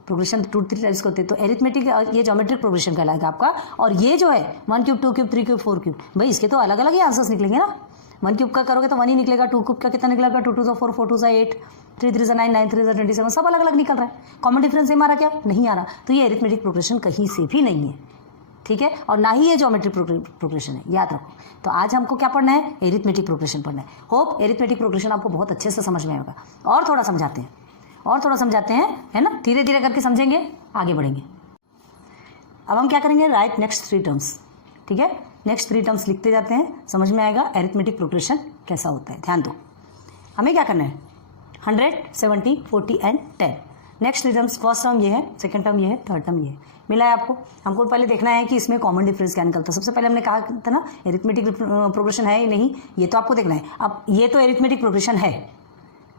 प्रोग्रेशन 2 3 टाइप्स के होते हैं, तो एरिथमेटिक ये ज्योमेट्रिक प्रोग्रेशन कहलाएगा आपका। और ये जो है 1 क्यूब 2 क्यूब 3 क्यूब 4 क्यूब, भाई इसके तो अलग अलग ही आंसर्स निकलेंगे ना। 1 क्यूब का करोगे तो 1 ही निकलेगा, 2 क्यूब का कितना निकलेगा, 2 2 4 4 2 8, 3 3 9 9 3 27, सब अलग अलग निकल रहा है। कॉमन डिफरेंस सेम आ रहा क्या, नहीं आ रहा, तो ये एरिथमेटिक प्रोग्रेशन कहीं से भी नहीं है, ठीक है, और ना ही ये ज्योमेट्रिक प्रोग्रेशन है, याद रखो। तो आज हमको क्या पढ़ना है, एरिथमेटिक प्रोग्रेशन पढ़ना है। होप एरिथमेटिक प्रोग्रेशन आपको बहुत अच्छे से समझ में आएगा। और थोड़ा समझाते हैं, है ना, धीरे धीरे करके समझेंगे, आगे बढ़ेंगे। अब हम क्या करेंगे, राइट नेक्स्ट 3 टर्म्स, ठीक है, नेक्स्ट 3 टर्म्स लिखते जाते हैं, समझ में आएगा एरिथमेटिक प्रोग्रेशन कैसा होता है। ध्यान दो, हमें क्या करना है, 100, 70, 40 and 10। Next 3 terms, first term ये है, सेकंड टर्म ये है, थर्ड टर्म ये है। मिला है आपको, हमको पहले देखना है कि इसमें कॉमन डिफरेंस क्या निकलता है। सबसे पहले हमने कहा था ना एरिथमेटिक प्रोग्रेशन है या नहीं, ये तो आपको देखना है। अब ये तो एरिथमेटिक प्रोग्रेशन है,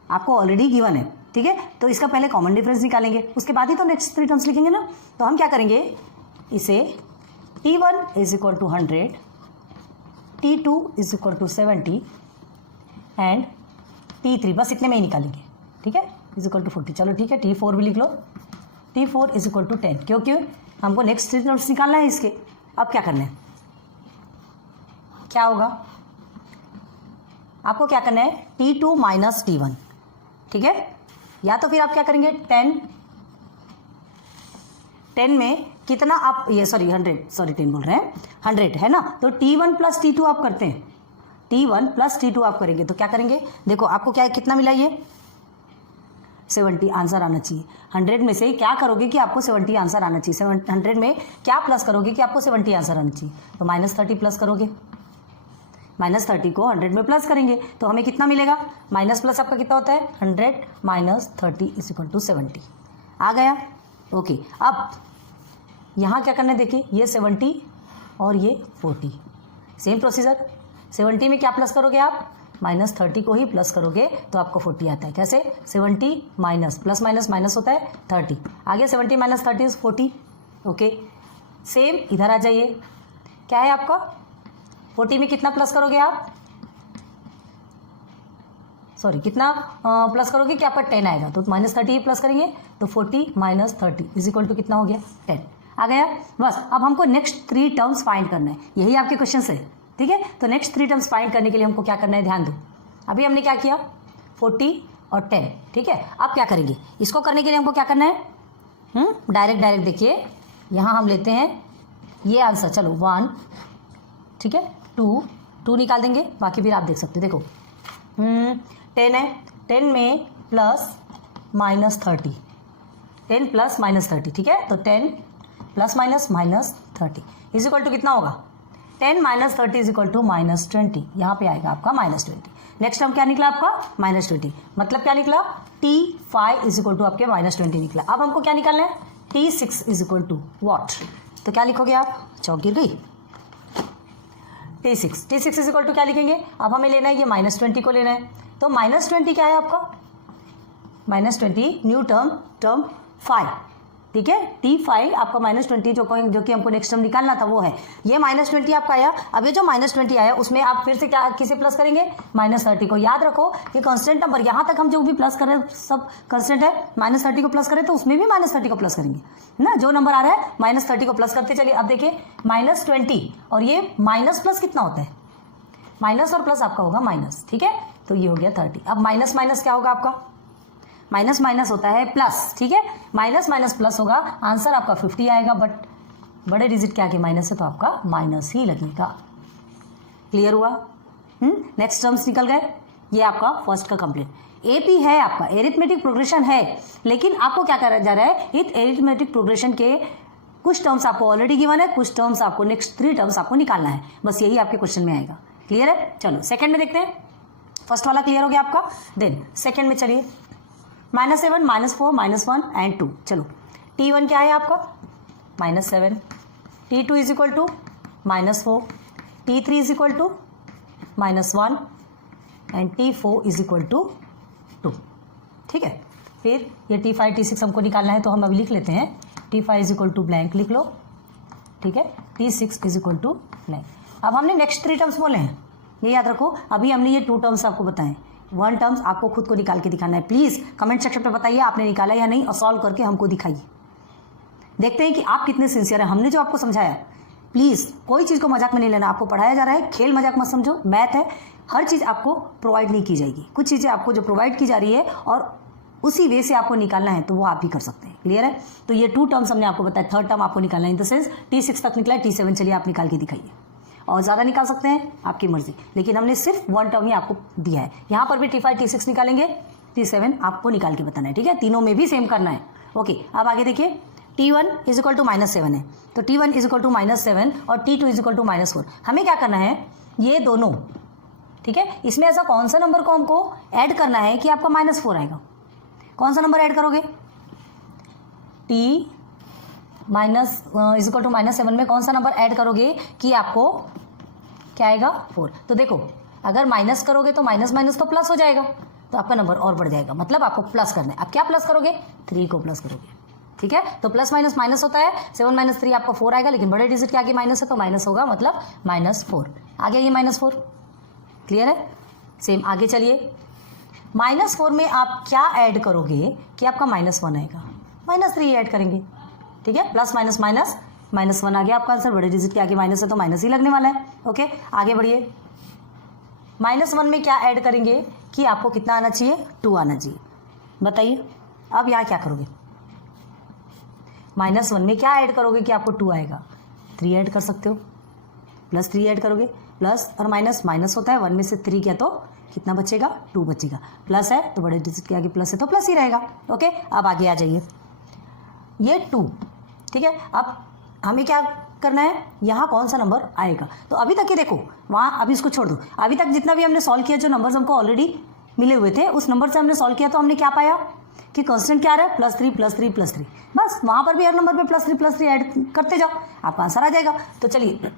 आपको ऑलरेडी गिवन है, ठीक है, तो इसका पहले कॉमन डिफरेंस निकालेंगे, उसके बाद ही तो नेक्स्ट 3 टर्म्स लिखेंगे ना। तो हम क्या करेंगे, इसे T1 is equal to 100, T2 is equal to 70 and T3, बस इतने में ही निकालेंगे, ठीक है, इज इक्वल टू 40। चलो ठीक है, T4 भी लिख लो, T4 इज इक्वल टू 10, क्योंकि हमको नेक्स्ट 3 टर्म्स निकालना है इसके। अब क्या करना है, क्या होगा, आपको क्या करना है, T2 माइनस T1, ठीक है, या तो फिर आप क्या करेंगे 10 में कितना आप ये 10 बोल रहे हैं, 100 है ना, तो T1 प्लस T2 आप करते हैं, T1 प्लस T2 आप करेंगे तो क्या करेंगे, देखो आपको क्या कितना मिला, ये 70 आंसर आना चाहिए। 100 में से क्या करोगे कि आपको 70 आंसर आना चाहिए, 100 में क्या प्लस करोगे कि आपको 70 आंसर आना चाहिए, तो -30 प्लस करोगे, -30 को 100 में प्लस करेंगे तो हमें कितना मिलेगा, माइनस प्लस आपका कितना होता है, 100 माइनस 30 इज इक्वल टू 70 आ गया। ओके, अब यहाँ क्या करना है, देखिए ये 70 और ये 40, सेम प्रोसीजर। 70 में क्या प्लस करोगे आप, -30 को ही प्लस करोगे तो आपको 40 आता है। कैसे, 70 माइनस प्लस माइनस माइनस होता है 30, आगे 70 माइनस 30 इज 40। ओके, सेम इधर आ जाइए, क्या है आपका 40 में कितना प्लस करोगे आप, सॉरी कितना प्लस करोगे कि आपका 10 आएगा, तो -30 ही प्लस करेंगे तो 40 माइनस 30 इज इक्वल टू कितना हो गया, 10 आ गया। बस अब हमको नेक्स्ट 3 टर्म्स फाइंड करना है, यही आपके क्वेश्चन है, ठीक है। तो नेक्स्ट 3 टर्म्स फाइंड करने के लिए हमको क्या करना है, ध्यान दो, अभी हमने क्या किया 40 और 10, ठीक है। अब क्या करेंगे, इसको करने के लिए हमको क्या करना है, डायरेक्ट देखिए, यहाँ हम लेते हैं ये आंसर, चलो 1, ठीक है, 2 निकाल देंगे, बाकी फिर आप देख सकते हैं, देखो 10 है, 10 में प्लस -30, 10 प्लस -30, ठीक है, तो 10 plus minus 30 is equal to कितना होगा, 10 माइनस 30 इज इक्वल टू -20, यहाँ पे आएगा आपका -20। नेक्स्ट टर्म क्या निकला आपका -20, मतलब क्या निकला, T5 इज इक्वल टू आपके -20 निकला। अब हमको क्या निकालना है, T6 is equal to what, तो क्या लिखोगे आप, चौक गिर गई, T6 इज इक्वल टू क्या लिखेंगे, अब हमें लेना है ये -20 को लेना है, तो -20 क्या है आपका, -20 न्यू टर्म 5, ठीक है, T5 आपका -20 जो कि हमको नेक्स्ट टर्म निकालना था वो है, ये -20 आपका आया। अब ये जो -20 आया उसमें आप फिर से क्या किसे प्लस करेंगे, -30 को। याद रखो कि कांस्टेंट नंबर यहाँ तक हम जो भी प्लस कर रहे हैं सब कांस्टेंट है, -30 को प्लस करें तो उसमें भी -30 को प्लस करेंगे ना, जो नंबर आ रहा है -30 को प्लस करते चलिए। अब देखिए -20 और ये माइनस प्लस कितना होता है, माइनस और प्लस आपका होगा माइनस, ठीक है, तो ये हो गया 30। अब माइनस माइनस क्या होगा आपका, माइनस माइनस होता है प्लस, ठीक है, माइनस माइनस प्लस होगा, आंसर आपका 50 आएगा, बट बड़े डिजिट क्या के माइनस है तो आपका माइनस ही लगेगा। क्लियर हुआ, नेक्स्ट टर्म्स निकल गए, ये आपका फर्स्ट का कंप्लीट। एपी है आपका, एरिथमेटिक प्रोग्रेशन है, लेकिन आपको क्या करा जा रहा है, इस एरिथमेटिक प्रोग्रेशन के कुछ टर्म्स आपको ऑलरेडी गिवन है, कुछ टर्म्स आपको नेक्स्ट 3 टर्म्स आपको निकालना है, बस यही आपके क्वेश्चन में आएगा। क्लियर है, चलो सेकंड में देखते हैं, फर्स्ट वाला क्लियर हो गया आपका, देन सेकंड में चलिए, -7 -4 -1 एंड 2, चलो T1 क्या है आपका -7, T2 is equal to -4, T3 is equal to -1 and T4 is equal to ठीक है। फिर ये T5 T6 हमको निकालना है, तो हम अभी लिख लेते हैं T5 is equal to blank लिख लो, ठीक है। T6 is equal to blank. अब हमने नेक्स्ट 3 टर्म्स बोले हैं, ये याद रखो। अभी हमने ये 2 टर्म्स आपको बताएं, 1 टर्म्स आपको खुद को निकाल के दिखाना है। प्लीज़ कमेंट सेक्शन पे बताइए आपने निकाला या नहीं, और सॉल्व करके हमको दिखाइए। देखते हैं कि आप कितने सिंसियर हैं। हमने जो आपको समझाया, प्लीज़ कोई चीज़ को मजाक में नहीं लेना। आपको पढ़ाया जा रहा है, खेल मजाक मत समझो। मैथ है, हर चीज़ आपको प्रोवाइड नहीं की जाएगी। कुछ चीज़ें आपको जो प्रोवाइड की जा रही है और उसी वे से आपको निकालना है, तो वो आप भी कर सकते हैं। क्लियर है। तो ये 2 टर्म्स हमने आपको बताया, 3rd टर्म आपको निकालना है। इन द सेंस T6 तक निकला है, T7 चलिए आप निकाल के दिखाइए। और ज़्यादा निकाल सकते हैं, आपकी मर्जी, लेकिन हमने सिर्फ 1 टर्म ही आपको दिया है। यहाँ पर भी T5 T6 निकालेंगे, T7 आपको निकाल के बताना है, ठीक है। तीनों में भी सेम करना है। ओके, अब आगे देखिए, T1 इज इक्वल टू -7 है, तो T1 इज इक्वल टू -7 और T2 इज इक्वल टू -4। हमें क्या करना है, ये दोनों, ठीक है। इसमें ऐसा कौन सा नंबर को हमको ऐड करना है कि आपका -4 आएगा। कौन सा नंबर ऐड करोगे, T minus is equal to -7 में कौन सा नंबर ऐड करोगे कि आपको क्या आएगा, 4। तो देखो, अगर माइनस करोगे तो माइनस माइनस तो प्लस हो जाएगा, तो आपका नंबर और बढ़ जाएगा। मतलब आपको प्लस करना है। आप क्या प्लस करोगे, 3 को प्लस करोगे, ठीक है। तो प्लस माइनस माइनस होता है, 7 - 3 आपका 4 आएगा, लेकिन बड़े डिजिट के आगे माइनस है तो माइनस होगा, मतलब -4 आ गया। ये -4 क्लियर है। सेम आगे चलिए, -4 में आप क्या ऐड करोगे कि आपका -1 आएगा, -3 ऐड करेंगे, ठीक है। प्लस माइनस माइनस -1 आ गया आपका आंसर। बड़े डिजिट के आगे माइनस है तो माइनस ही लगने वाला है। ओके, आगे बढ़िए। -1 में क्या ऐड करेंगे कि आपको कितना आना चाहिए, 2 आना चाहिए। बताइए अब यहाँ क्या करोगे, -1 में क्या ऐड करोगे कि आपको 2 आएगा, 3 ऐड कर सकते हो, +3 ऐड करोगे। प्लस और माइनस माइनस होता है, 1 में से 3 गया तो कितना बचेगा, 2 बचेगा। प्लस है तो बड़े डिजिट के आगे प्लस है तो प्लस ही रहेगा। ओके, अब आगे आ जाइए, ये 2, ठीक है। अब हमें क्या करना है, यहाँ कौन सा नंबर आएगा। तो अभी तक ये देखो, वहाँ अभी इसको छोड़ दो, अभी तक जितना भी हमने सॉल्व किया, जो नंबर्स हमको ऑलरेडी मिले हुए थे, उस नंबर से हमने सॉल्व किया, तो हमने क्या पाया कि कांस्टेंट क्या आ रहा है, +3 +3 +3। बस वहाँ पर भी हर नंबर पे +3 ऐड करते जाओ, आपका आंसर आ जाएगा। तो चलिए,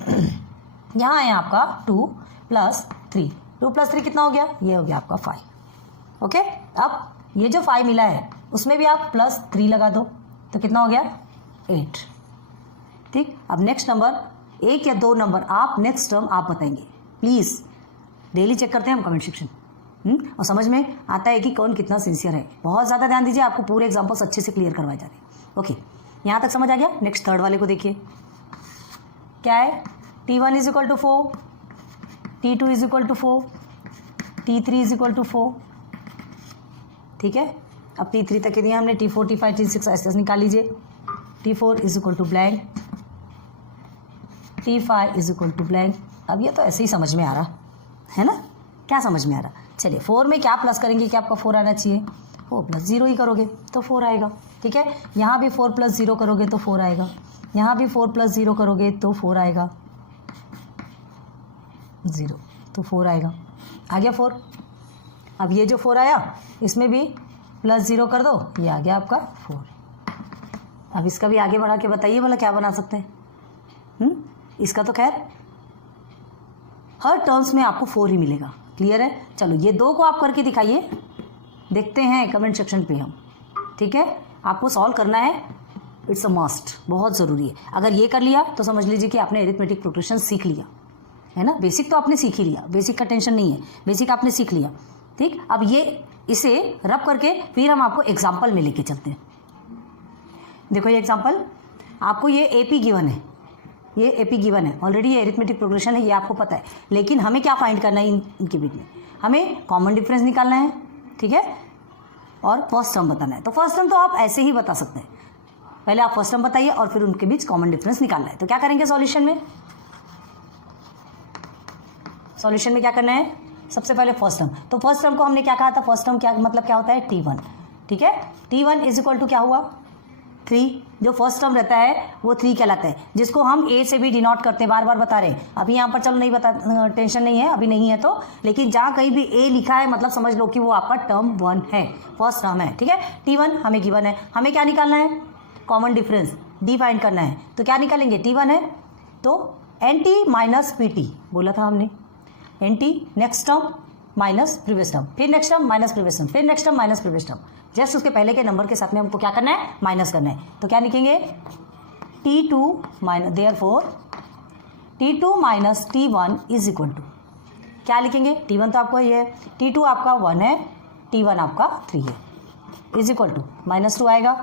यहाँ है आपका 2 + 3, 2 + 3 कितना हो गया, ये हो गया आपका 5। ओके, अब ये जो 5 मिला है उसमें भी आप +3 लगा दो, तो कितना हो गया, 8। ठीक, अब नेक्स्ट नंबर, 1 या 2 नंबर आप नेक्स्ट टर्म आप बताएंगे। प्लीज़ डेली चेक करते हैं हम कमेंट सेक्शन, और समझ में आता है कि कौन कितना सिंसियर है। बहुत ज़्यादा ध्यान दीजिए, आपको पूरे एग्जाम्पल्स अच्छे से क्लियर करवाए जा रहे हैं। ओके, यहाँ तक समझ आ गया। नेक्स्ट 3rd वाले को देखिए, क्या है, T1 is equal to 4, T2 is equal to 4, T3 is equal to 4, ठीक है। अब T3 तक के दिया हमने, T4 T5 T6 ऐसे निकाल लीजिए। T4 is equal to blank, T5 is equal to blank. अब ये तो ऐसे ही समझ में आ रहा है ना, क्या समझ में आ रहा। चलिए, 4 में क्या प्लस करेंगे कि आपका 4 आना चाहिए, 4 + 0 ही करोगे तो 4 आएगा, ठीक है। यहाँ भी 4 + 0 करोगे तो 4 आएगा, यहाँ भी 4 + 0 करोगे तो 4 आएगा, 0 तो 4 आएगा, आ गया 4। अब ये जो 4 आया, इसमें भी +0 कर दो, ये आ गया आपका 4। अब इसका भी आगे बढ़ा के बताइए भला क्या बना सकते हैं। इसका तो खैर हर टर्म्स में आपको 4 ही मिलेगा। क्लियर है। चलो, ये 2 को आप करके दिखाइए, देखते हैं कमेंट सेक्शन पे हम, ठीक है। आपको सॉल्व करना है, इट्स अ मस्ट, बहुत ज़रूरी है। अगर ये कर लिया तो समझ लीजिए कि आपने एरिथमेटिक प्रोग्रेशन सीख लिया है ना। बेसिक तो आपने सीख ही लिया, बेसिक का टेंशन नहीं है, बेसिक आपने सीख लिया, ठीक। अब ये इसे रब करके फिर हम आपको एग्जाम्पल में लेके चलते हैं। देखो, ये एग्जाम्पल आपको, ये AP गिवन है, ये AP गिवन है ऑलरेडी, ये एरिथमेटिक प्रोग्रेशन है, ये आपको पता है। लेकिन हमें क्या फाइंड करना है, इनके बीच में हमें कॉमन डिफरेंस निकालना है, ठीक है, और फर्स्ट टर्म बताना है। तो फर्स्ट टर्म तो आप ऐसे ही बता सकते हैं, पहले आप फर्स्ट टर्म बताइए और फिर उनके बीच कॉमन डिफरेंस निकालना है। तो क्या करेंगे सॉल्यूशन में, सॉल्यूशन में क्या करना है, सबसे पहले फर्स्ट टर्म। तो फर्स्ट टर्म को हमने क्या कहा था, फर्स्ट टर्म क्या मतलब क्या होता है, T1, ठीक है। T1 इज इक्वल टू क्या हुआ, 3। जो फर्स्ट टर्म रहता है वो 3 कहलाता है, जिसको हम A से भी डिनोट करते हैं, बार बार बता रहे हैं। अभी यहाँ पर चलो नहीं बता, टेंशन नहीं है, अभी नहीं है तो, लेकिन जहाँ कहीं भी A लिखा है मतलब समझ लो कि वो आपका टर्म 1 है, फर्स्ट टर्म है, ठीक है। T1 हमें गिवन है, हमें क्या निकालना है, कॉमन डिफरेंस डी फाइंड करना है। तो क्या निकालेंगे, T1 है तो NT - PT बोला था हमने, NT next term minus previous term, फिर next term minus previous term, फिर next term minus previous term. Just उसके पहले के नंबर के साथ में हमको क्या करना है, माइनस करना है। तो क्या लिखेंगे, T2 minus, therefore T2 minus T1 is equal to, क्या लिखेंगे, T1 तो आपका ये है, T2 आपका 1 है, T1 आपका 3 है, इज इक्वल टू -2 आएगा।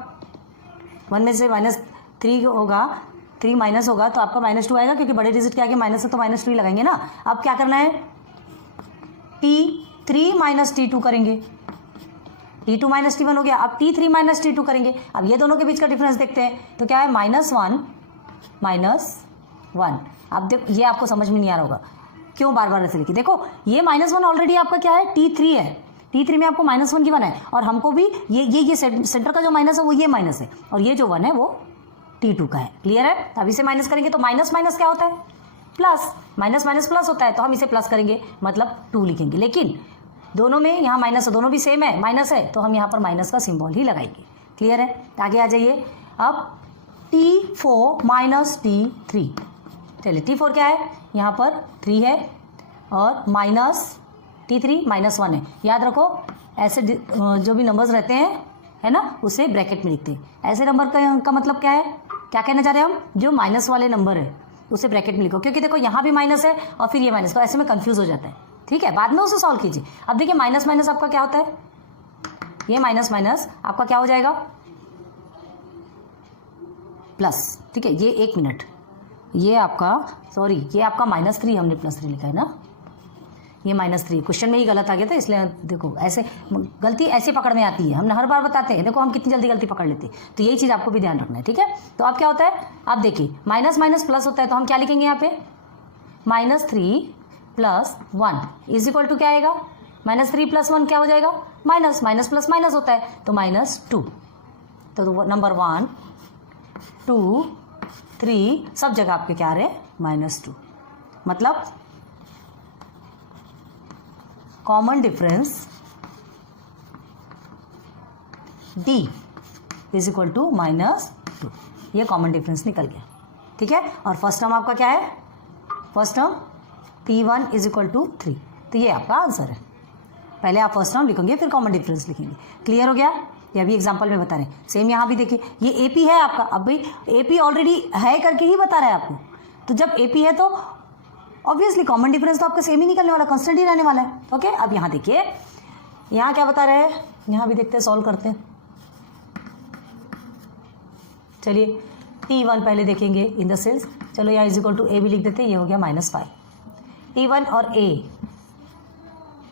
1 में से -3 होगा, 3 माइनस होगा तो आपका -2 आएगा, क्योंकि बड़े डिजिट के आगे माइनस है तो -2 ही लगाएंगे ना। अब क्या करना है, T3 माइनस T2 करेंगे, T2 माइनस T1 हो गया। अब T3 माइनस T2 करेंगे। अब ये दोनों के बीच का डिफरेंस देखते हैं, तो क्या है, -1 -1। अब देखो ये आपको समझ में नहीं आ रहा होगा, क्यों बार बार ऐसे लिखी, देखो ये -1 ऑलरेडी आपका क्या है, T3 है, T3 में आपको -1 गिवन है, और हमको भी ये सेंटर का जो माइनस है वो ये माइनस है, और ये जो 1 है वो T2 का है। क्लियर है। अब इसे माइनस करेंगे तो माइनस माइनस क्या होता है, प्लस, माइनस माइनस प्लस होता है, तो हम इसे प्लस करेंगे, मतलब 2 लिखेंगे। लेकिन दोनों में यहाँ माइनस है, दोनों भी सेम है, माइनस है, तो हम यहाँ पर माइनस का सिंबल ही लगाएंगे। क्लियर है। आगे आ जाइए। अब T4 माइनस T3, चलिए T4 क्या है, यहाँ पर 3 है, और माइनस T3 -1 है। याद रखो, ऐसे जो भी नंबर्स रहते हैं, है ना, उसे ब्रैकेट में लिखते हैं। ऐसे नंबर का मतलब क्या है, क्या कहना चाह रहे हैं हम, जो माइनस वाले नंबर है उसे ब्रैकेट में लिखो, क्योंकि देखो यहाँ भी माइनस है और फिर ये माइनस, तो ऐसे में कंफ्यूज हो जाता है। ठीक है, बाद में उसे सॉल्व कीजिए। अब देखिए माइनस माइनस आपका क्या होता है, ये माइनस माइनस आपका क्या हो जाएगा, प्लस। ठीक है, ये 1 मिनट, ये आपका, सॉरी, ये आपका -3, हमने +3 लिखा है ना, ये -3 क्वेश्चन में ही गलत आ गया था, इसलिए देखो ऐसे गलती ऐसे पकड़ में आती है, हम हर बार बताते हैं, देखो हम कितनी जल्दी गलती पकड़ लेते हैं, तो यही चीज़ आपको भी ध्यान रखना है। ठीक है, तो अब क्या होता है, आप देखिए माइनस माइनस प्लस होता है, तो हम क्या लिखेंगे यहाँ पे, -3 + 1 इज इक्वल टू क्या आएगा, -3 + 1 क्या हो जाएगा, माइनस, माइनस प्लस माइनस होता है, तो -2। तो नंबर 1 2 3 सब जगह आपके क्या आ रहे हैं, -2। मतलब common difference D is equal to -2, ये कॉमन डिफरेंस निकल गया। ठीक है, और फर्स्ट टर्म आपका क्या है, first term T1 is equal to 3, तो ये आपका आंसर है। पहले आप फर्स्ट टर्म लिखेंगे, फिर कॉमन डिफरेंस लिखेंगे। क्लियर हो गया। ये अभी एग्जांपल में बता रहे हैं। सेम यहाँ भी देखिए, ये AP है आपका, अब भाई AP ऑलरेडी है करके ही बता रहा है आपको, तो जब AP है तो ऑब्वियसली कॉमन डिफरेंस तो आपका सेम ही निकलने वाला, कांस्टेंट ही रहने वाला है। ओके, अब यहाँ देखिए, यहाँ क्या बता रहे हैं, यहाँ भी देखते हैं, सॉल्व करते हैं। चलिए T1 पहले देखेंगे इन द सेंस, चलो यहाँ इज इक्वल टू A भी लिख देते हैं, ये हो गया -5। T1 और A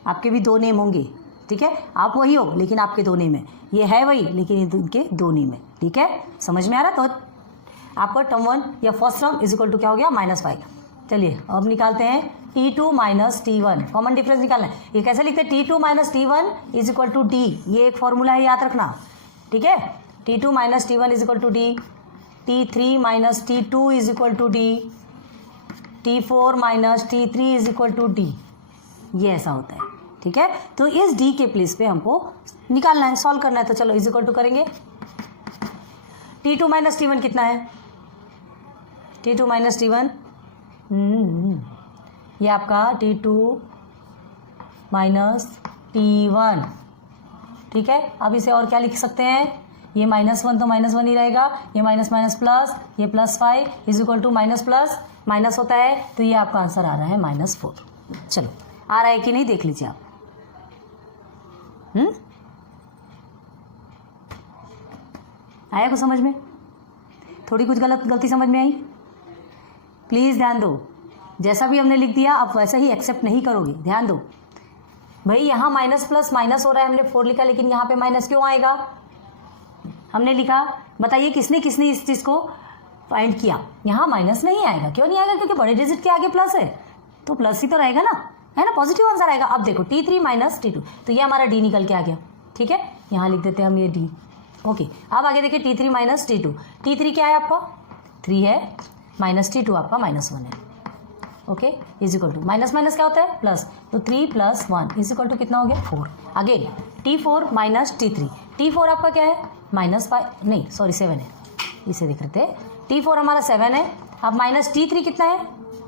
आपके भी 2 नेम होंगे। ठीक है, आप वही हो लेकिन आपके 2 नेम है, ये है वही लेकिन इनके 2 नेम है। ठीक है, समझ में आ रहा। तो आपका टर्म 1 या first term is equal to क्या हो गया, -5। चलिए अब निकालते हैं T2 minus T1, common difference निकालना है। ये कैसे लिखते हैं, T2 minus T1 is equal to D, ये एक फॉर्मूला है, याद रखना। ठीक है, T2 minus T1 is equal to D, T3 minus T2 is equal to D, T4 minus T3 is equal to D, ये ऐसा होता है। ठीक है, तो इस D के प्लेस पे हमको निकालना है, सॉल्व करना है। तो चलो इज इक्वल टू करेंगे, T2 माइनस T1 कितना है, T2 माइनस T1, ये आपका T2 माइनस T1। ठीक है, अब इसे और क्या लिख सकते हैं, ये -1 तो -1 ही रहेगा, ये माइनस माइनस प्लस, ये +5 is equal to minus plus minus होता है, तो ये आपका आंसर आ रहा है -4। चलो आ रहा है कि नहीं देख लीजिए आप। आया कुछ समझ में, थोड़ी कुछ गलती समझ में आई, प्लीज़ ध्यान दो। जैसा भी हमने लिख दिया आप वैसा ही एक्सेप्ट नहीं करोगे, ध्यान दो भाई। यहाँ माइनस प्लस माइनस हो रहा है, हमने 4 लिखा, लेकिन यहाँ पे माइनस क्यों आएगा, हमने लिखा, बताइए किसने किसने इस चीज़ को फाइंड किया। यहाँ माइनस नहीं आएगा, क्यों नहीं आएगा, क्योंकि बड़े डिजिट के आगे प्लस है, तो प्लस ही तो रहेगा ना, है ना, पॉजिटिव आंसर आएगा। अब देखो T3 माइनस T2, तो ये हमारा D निकल के आ गया। ठीक है, यहाँ लिख देते हैं हम ये D। ओके, अब आगे देखिए T3 माइनस T2, T3 क्या है आपका 3 है, माइनस T2 आपका -1 है। Okay, is equal to minus minus क्या होता है, प्लस, तो 3 + 1 इज इक्वल टू कितना हो गया, 4। Again T4 minus T3, T4 आपका क्या है, -5 नहीं सॉरी 7 है, इसे देख रहे थे। T4 हमारा 7 है, अब माइनस T3 कितना है,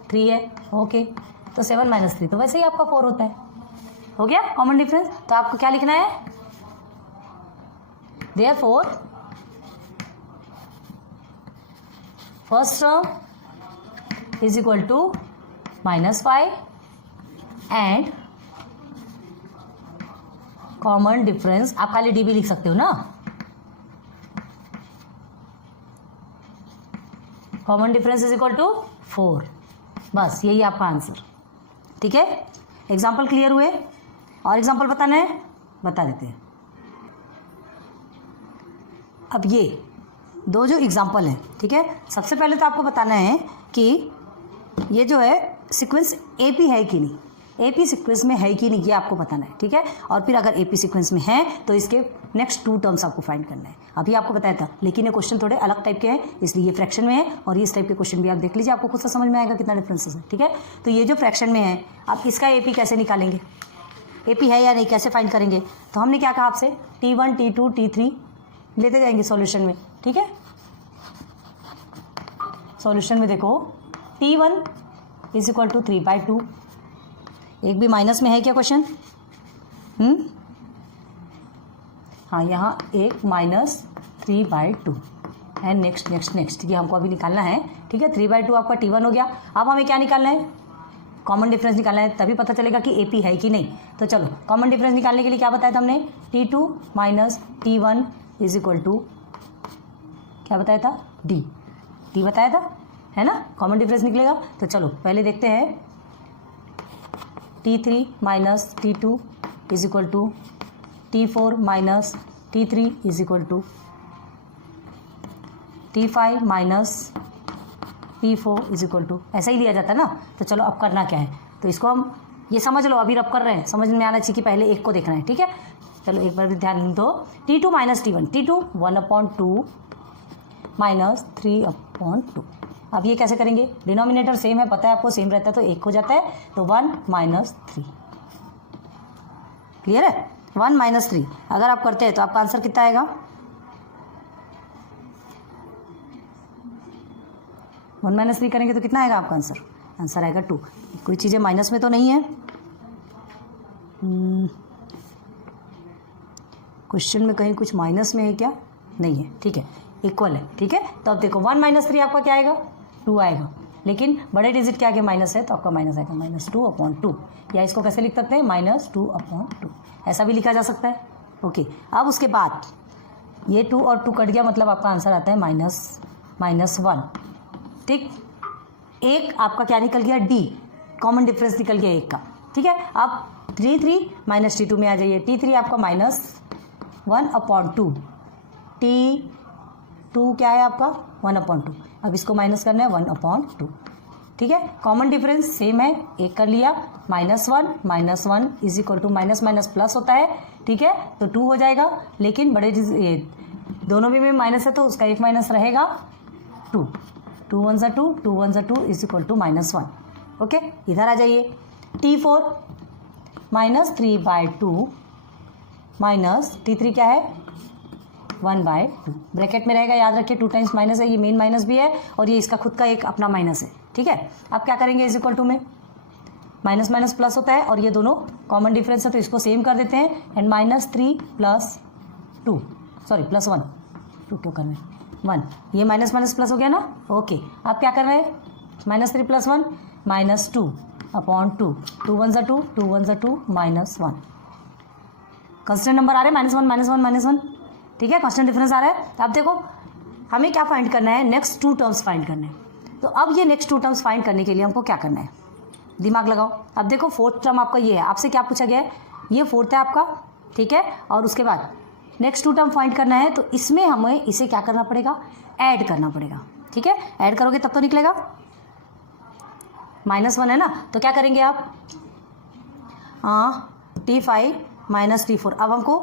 3 है। ओके, तो 7 - 3 तो वैसे ही आपका 4 होता है। हो गया कॉमन डिफरेंस। तो आपको क्या लिखना है, therefore first term is equal to -5 and common difference, आप खाली डी भी लिख सकते हो ना, common difference is equal to 4। बस यही आपका आंसर। ठीक है, एग्जाम्पल क्लियर हुए? और एग्जाम्पल बताना है, बता देते हैं। अब ये दो जो एग्जाम्पल है, ठीक है, सबसे पहले तो आपको बताना है कि ये जो है सीक्वेंस एपी है कि नहीं, एपी सीक्वेंस में है कि नहीं, ये आपको बताना है। ठीक है, और फिर अगर एपी सीक्वेंस में है तो इसके नेक्स्ट 2 टर्म्स आपको फाइंड करना है। अभी आपको बताया था, लेकिन ये क्वेश्चन थोड़े अलग टाइप के हैं, इसलिए ये फ्रैक्शन में है, और इस टाइप के क्वेश्चन भी आप देख लीजिए, आपको खुद से समझ में आएगा कितना डिफरेंसेस है। ठीक है, तो ये जो फ्रैक्शन में है, आप इसका एपी कैसे निकालेंगे, एपी है या नहीं कैसे फाइंड करेंगे? तो हमने क्या कहा आपसे, T1 T2 T3 लेते जाएंगे सॉल्यूशन में। ठीक है, सॉल्यूशन में देखो T1 इज इक्वल टू 3/2, एक भी माइनस में है क्या क्वेश्चन? हाँ, यहाँ एक -3/2 एंड नेक्स्ट ये हमको अभी निकालना है। ठीक है, 3/2 आपका T1 हो गया। अब हमें क्या निकालना है, कॉमन डिफरेंस निकालना है, तभी पता चलेगा कि एपी है कि नहीं। तो चलो कॉमन डिफरेंस निकालने के लिए क्या बताया था हमने, T2 minus T1 is equal to क्या बताया था, डी बताया था, है ना, कॉमन डिफरेंस निकलेगा। तो चलो पहले देखते हैं, T3 minus T2 is equal to T4 minus T3 is equal to T5 minus T4 is equal to, ऐसा ही लिया जाता है ना। तो चलो अब करना क्या है, तो इसको हम ये समझ लो, अभी रब कर रहे हैं, समझ में आना चाहिए कि पहले एक को देखना है। ठीक है, चलो एक बार ध्यान दो, T2 minus T1, T2 1/2 minus 3/2। अब ये कैसे करेंगे, डिनोमिनेटर सेम है, पता है आपको, सेम रहता है तो एक हो जाता है, तो 1 माइनस 3। क्लियर है, 1 माइनस 3 अगर आप करते हैं तो आपका आंसर कितना आएगा, 1 माइनस 3 करेंगे तो कितना आएगा आपका आंसर, आंसर आएगा 2। कोई चीज़ें माइनस में तो नहीं है, क्वेश्चन में कहीं कुछ माइनस में है क्या, नहीं है। ठीक है, इक्वल है। ठीक है, तो अब देखो 1 माइनस 3 आपका क्या आएगा, 2 आएगा, लेकिन बड़े डिजिट क्या आगे माइनस है, तो आपका माइनस आएगा -2/2, या इसको कैसे लिख सकते हैं, -2/2, ऐसा भी लिखा जा सकता है। ओके, अब उसके बाद ये 2 और 2 कट गया, मतलब आपका आंसर आता है -1। ठीक, एक आपका क्या निकल गया, डी, कॉमन डिफरेंस निकल गया एक का। ठीक है, अब T3 माइनस T2 में आ जाइए, T3 आपका -1/2, T2 क्या है आपका 1/2, अब इसको माइनस करना है 1/2। ठीक है, कॉमन डिफरेंस सेम है, एक कर लिया, -1 is equal to minus plus होता है। ठीक है, तो 2 हो जाएगा, लेकिन बड़े दोनों भी में माइनस है तो उसका एक माइनस रहेगा, 2 1 ज़ा 2, 2 1 ज़ा 2 इज इक्वल टू -1। ओके, इधर आ जाइए, T4 माइनस 3/2 माइनस T3 क्या है 1/2, ब्रैकेट में रहेगा, याद रखिए 2 टाइम्स माइनस है, ये मेन माइनस भी है और ये इसका खुद का एक अपना माइनस है। ठीक है, अब क्या करेंगे, इज इक्वल टू में माइनस प्लस होता है और ये दोनों कॉमन डिफरेंस है तो इसको सेम कर देते हैं, एंड -3 + 2 सॉरी +1, 2 क्यों करना है 1, ये माइनस प्लस हो गया ना। ओके, अब क्या कर रहे हैं, -3 + 1 -2/2, 2 1 ज़ा 2, 2 1 ज़ा 2 -1, कांस्टेंट नंबर आ रहे हैं, -1 ठीक है, कांस्टेंट डिफरेंस आ रहा है। अब देखो हमें क्या फाइंड करना है, नेक्स्ट 2 टर्म्स फाइंड करने हैं। तो अब ये नेक्स्ट 2 टर्म्स फाइंड करने के लिए हमको क्या करना है, दिमाग लगाओ। अब देखो 4th टर्म आपका ये है, आपसे क्या पूछा गया है, ये 4th है आपका। ठीक है, और उसके बाद नेक्स्ट 2 टर्म फाइंड करना है, तो इसमें हमें इसे क्या करना पड़ेगा, ऐड करना पड़ेगा। ठीक है, ऐड करोगे तब तो निकलेगा, -1 है ना, तो क्या करेंगे आप, T5 माइनस T4। अब हमको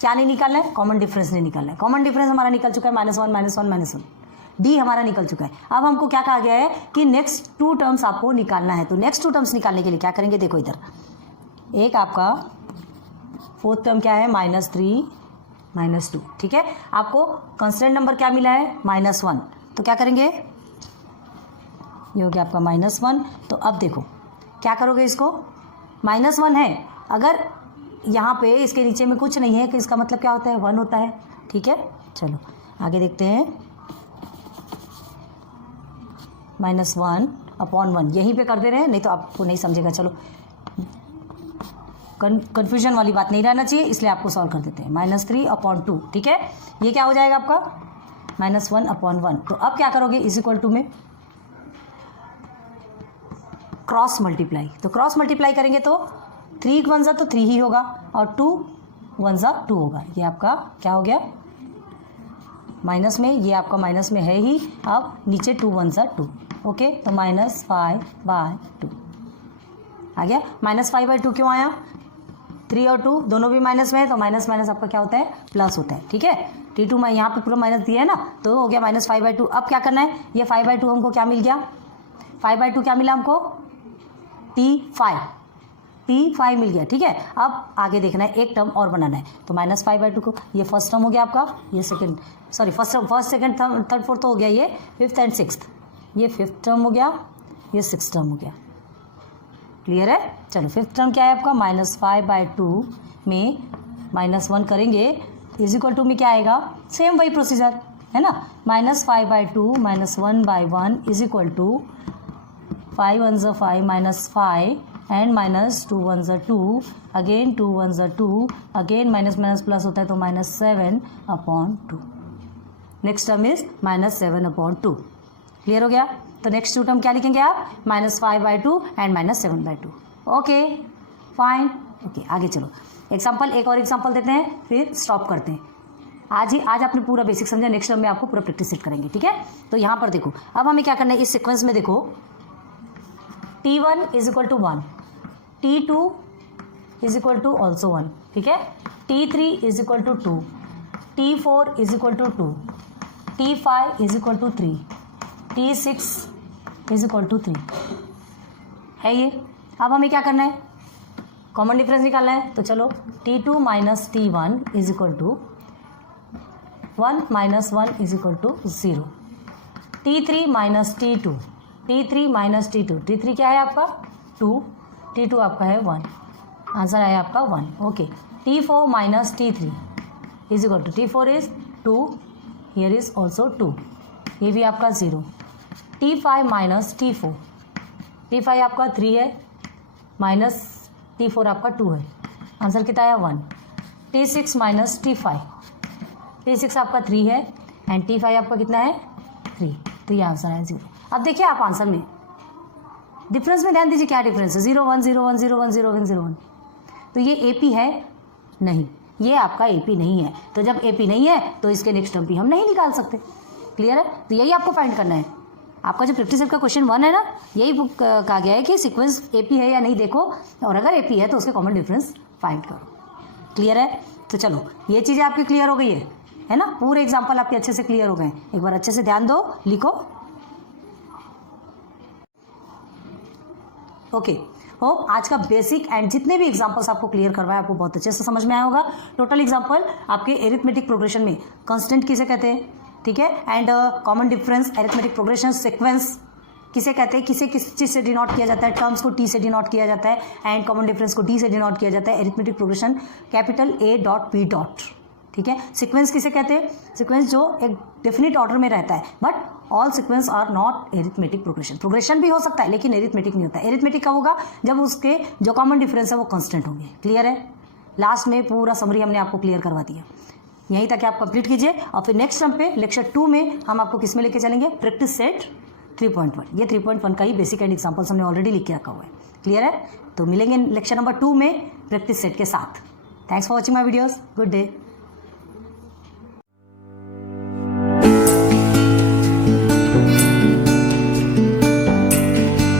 क्या नहीं निकालना है, कॉमन डिफरेंस नहीं निकालना है। कॉमन डिफरेंस हमारा निकल चुका है, -1 डी हमारा निकल चुका है। अब हमको क्या कहा गया है कि नेक्स्ट 2 टर्म्स आपको निकालना है, तो नेक्स्ट 2 टर्म्स निकालने के लिए क्या करेंगे, देखो इधर एक आपका 4th टर्म क्या है, -3 -2। ठीक है, आपको कांस्टेंट नंबर क्या मिला है, -1, तो क्या करेंगे, ये हो गया आपका -1। तो अब देखो क्या करोगे, इसको -1 है, अगर यहाँ पे इसके नीचे में कुछ नहीं है कि इसका मतलब क्या होता है, 1 होता है। ठीक है, चलो आगे देखते हैं। -1/1 यहीं पे कर दे रहे हैं, नहीं तो आपको नहीं समझेगा। चलो कन्फ्यूजन वाली बात नहीं रहना चाहिए, इसलिए आपको सॉल्व कर देते हैं। -3/2, ठीक है, ये क्या हो जाएगा आपका -1/1। तो अब क्या करोगे, इज इक्वल टू में क्रॉस मल्टीप्लाई। तो क्रॉस मल्टीप्लाई करेंगे तो 3 × 1 तो 3 ही होगा और 2 × 1 2 होगा। ये आपका क्या हो गया, माइनस में, ये आपका माइनस में है ही। अब नीचे 2 × 1 2, ओके, तो -5/2 आ गया। -5/2 क्यों आया, 3 और 2 दोनों भी माइनस में है, तो माइनस माइनस आपका क्या होता है, प्लस होता है। ठीक है, T2 में यहाँ पे पूरा माइनस दिया है ना, तो हो गया -5/2। अब क्या करना है, ये 5/2 हमको क्या मिल गया, 5/2 क्या मिला हमको, T5 मिल गया। ठीक है, अब आगे देखना है, एक टर्म और बनाना है। तो -5/2 को, ये फर्स्ट टर्म हो गया आपका, ये second, sorry first second third fourth तो हो गया, ये 5th एंड 6th, ये 5th टर्म हो गया, ये 6th टर्म हो गया। क्लियर है। चलो 5th टर्म क्या है आपका, -5/2 में -1 करेंगे, इज इक्वल टू में क्या आएगा, सेम वही प्रोसीजर है ना, -5/2 -1/1 is equal to 5 × 1 5 -5 and -2 × 2, again 2 × 2, again minus minus plus होता है तो -7/2। Next term is -7/2। क्लियर हो गया। तो नेक्स्ट 2 टर्म क्या लिखेंगे आप, -5/2 एंड -7/2। Okay fine. ओके आगे चलो, एग्जाम्पल, एक और एग्जाम्पल देते हैं, फिर स्टॉप करते हैं। आज आपने पूरा बेसिक समझा, नेक्स्ट टर्म में आपको पूरा प्रैक्टिस सेट करेंगे। ठीक है, तो यहाँ पर देखो, अब हमें क्या करना है, इस सीक्वेंस में देखो, T1 = 1, T2 = also 1, ठीक है, T3 = 2, T4 = 2, T5 = 3, T6 = 3 है ये। अब हमें क्या करना है, कॉमन डिफरेंस निकालना है। तो चलो T2 - T1 = 1 - 1 = 0, T3 - T2, T3 - T2, T3 क्या है आपका 2, T2 आपका है 1, आंसर आया आपका 1। Okay, T4 - T3 = T4 is 2, here is also 2, ये भी आपका 0, T5 - T4, T5 आपका 3 है, माइनस T4 आपका 2 है, आंसर कितना आया 1, T6 - T5, T6 आपका 3 है एंड T5 आपका कितना है 3, तो ये आंसर है 0। अब देखिए आप आंसर में डिफरेंस में ध्यान दीजिए, क्या डिफरेंस है, 0 1 0 1 0 1 0 1 0 1, तो ये AP है नहीं, ये आपका AP नहीं है। तो जब AP नहीं है तो इसके नेक्स्ट टर्म भी हम नहीं निकाल सकते। क्लियर है, तो यही आपको फाइंड करना है। आपका जो प्रैक्टिस सेट का क्वेश्चन 1 है ना, यही बुक कहा गया है कि सीक्वेंस AP है या नहीं देखो, और अगर AP है तो उसके कॉमन डिफरेंस फाइंड करो। क्लियर है, तो चलो ये चीज़ें आपकी क्लियर हो गई है ना, पूरे एग्जाम्पल आपके अच्छे से क्लियर हो गए। एक बार अच्छे से ध्यान दो, लिखो। ओके, होप आज का बेसिक एंड जितने भी एग्जांपल्स आपको क्लियर करवाया आपको बहुत अच्छे से समझ में आया होगा। टोटल एग्जांपल आपके एरिथमेटिक प्रोग्रेशन में कांस्टेंट किसे कहते हैं, ठीक है, and common difference, arithmetic progression, sequence किसे कहते हैं, किसे किस चीज़ से डिनोट किया जाता है, टर्म्स को T से डिनोट किया जाता है एंड कॉमन डिफरेंस को D से डिनोट किया जाता है। Arithmetic progression A.P. ठीक है। सीक्वेंस किसे कहते हैं, सीक्वेंस जो एक डेफिनेट ऑर्डर में रहता है, but all sequence are not arithmetic progression. Progression भी हो सकता है लेकिन एरिथमेटिक नहीं होता है। एरिथमेटिक कब होगा, जब उसके जो कॉमन डिफरेंस है वो कांस्टेंट होंगे। क्लियर है, लास्ट में पूरा समरी हमने आपको क्लियर करवा दिया। यहीं तक आप कंप्लीट कीजिए और फिर नेक्स्ट टर्म पे लेक्चर 2 में हम आपको किस में लेके चलेंगे, प्रैक्टिस सेट 3.1। ये 3.1 का ही बेसिक एंड एग्जाम्पल्स हमने ऑलरेडी लिख के रखा हुआ है। क्लियर है, तो मिलेंगे लेक्चर नंबर 2 में प्रैक्टिस सेट के साथ। Thanks for watching my videos, good day.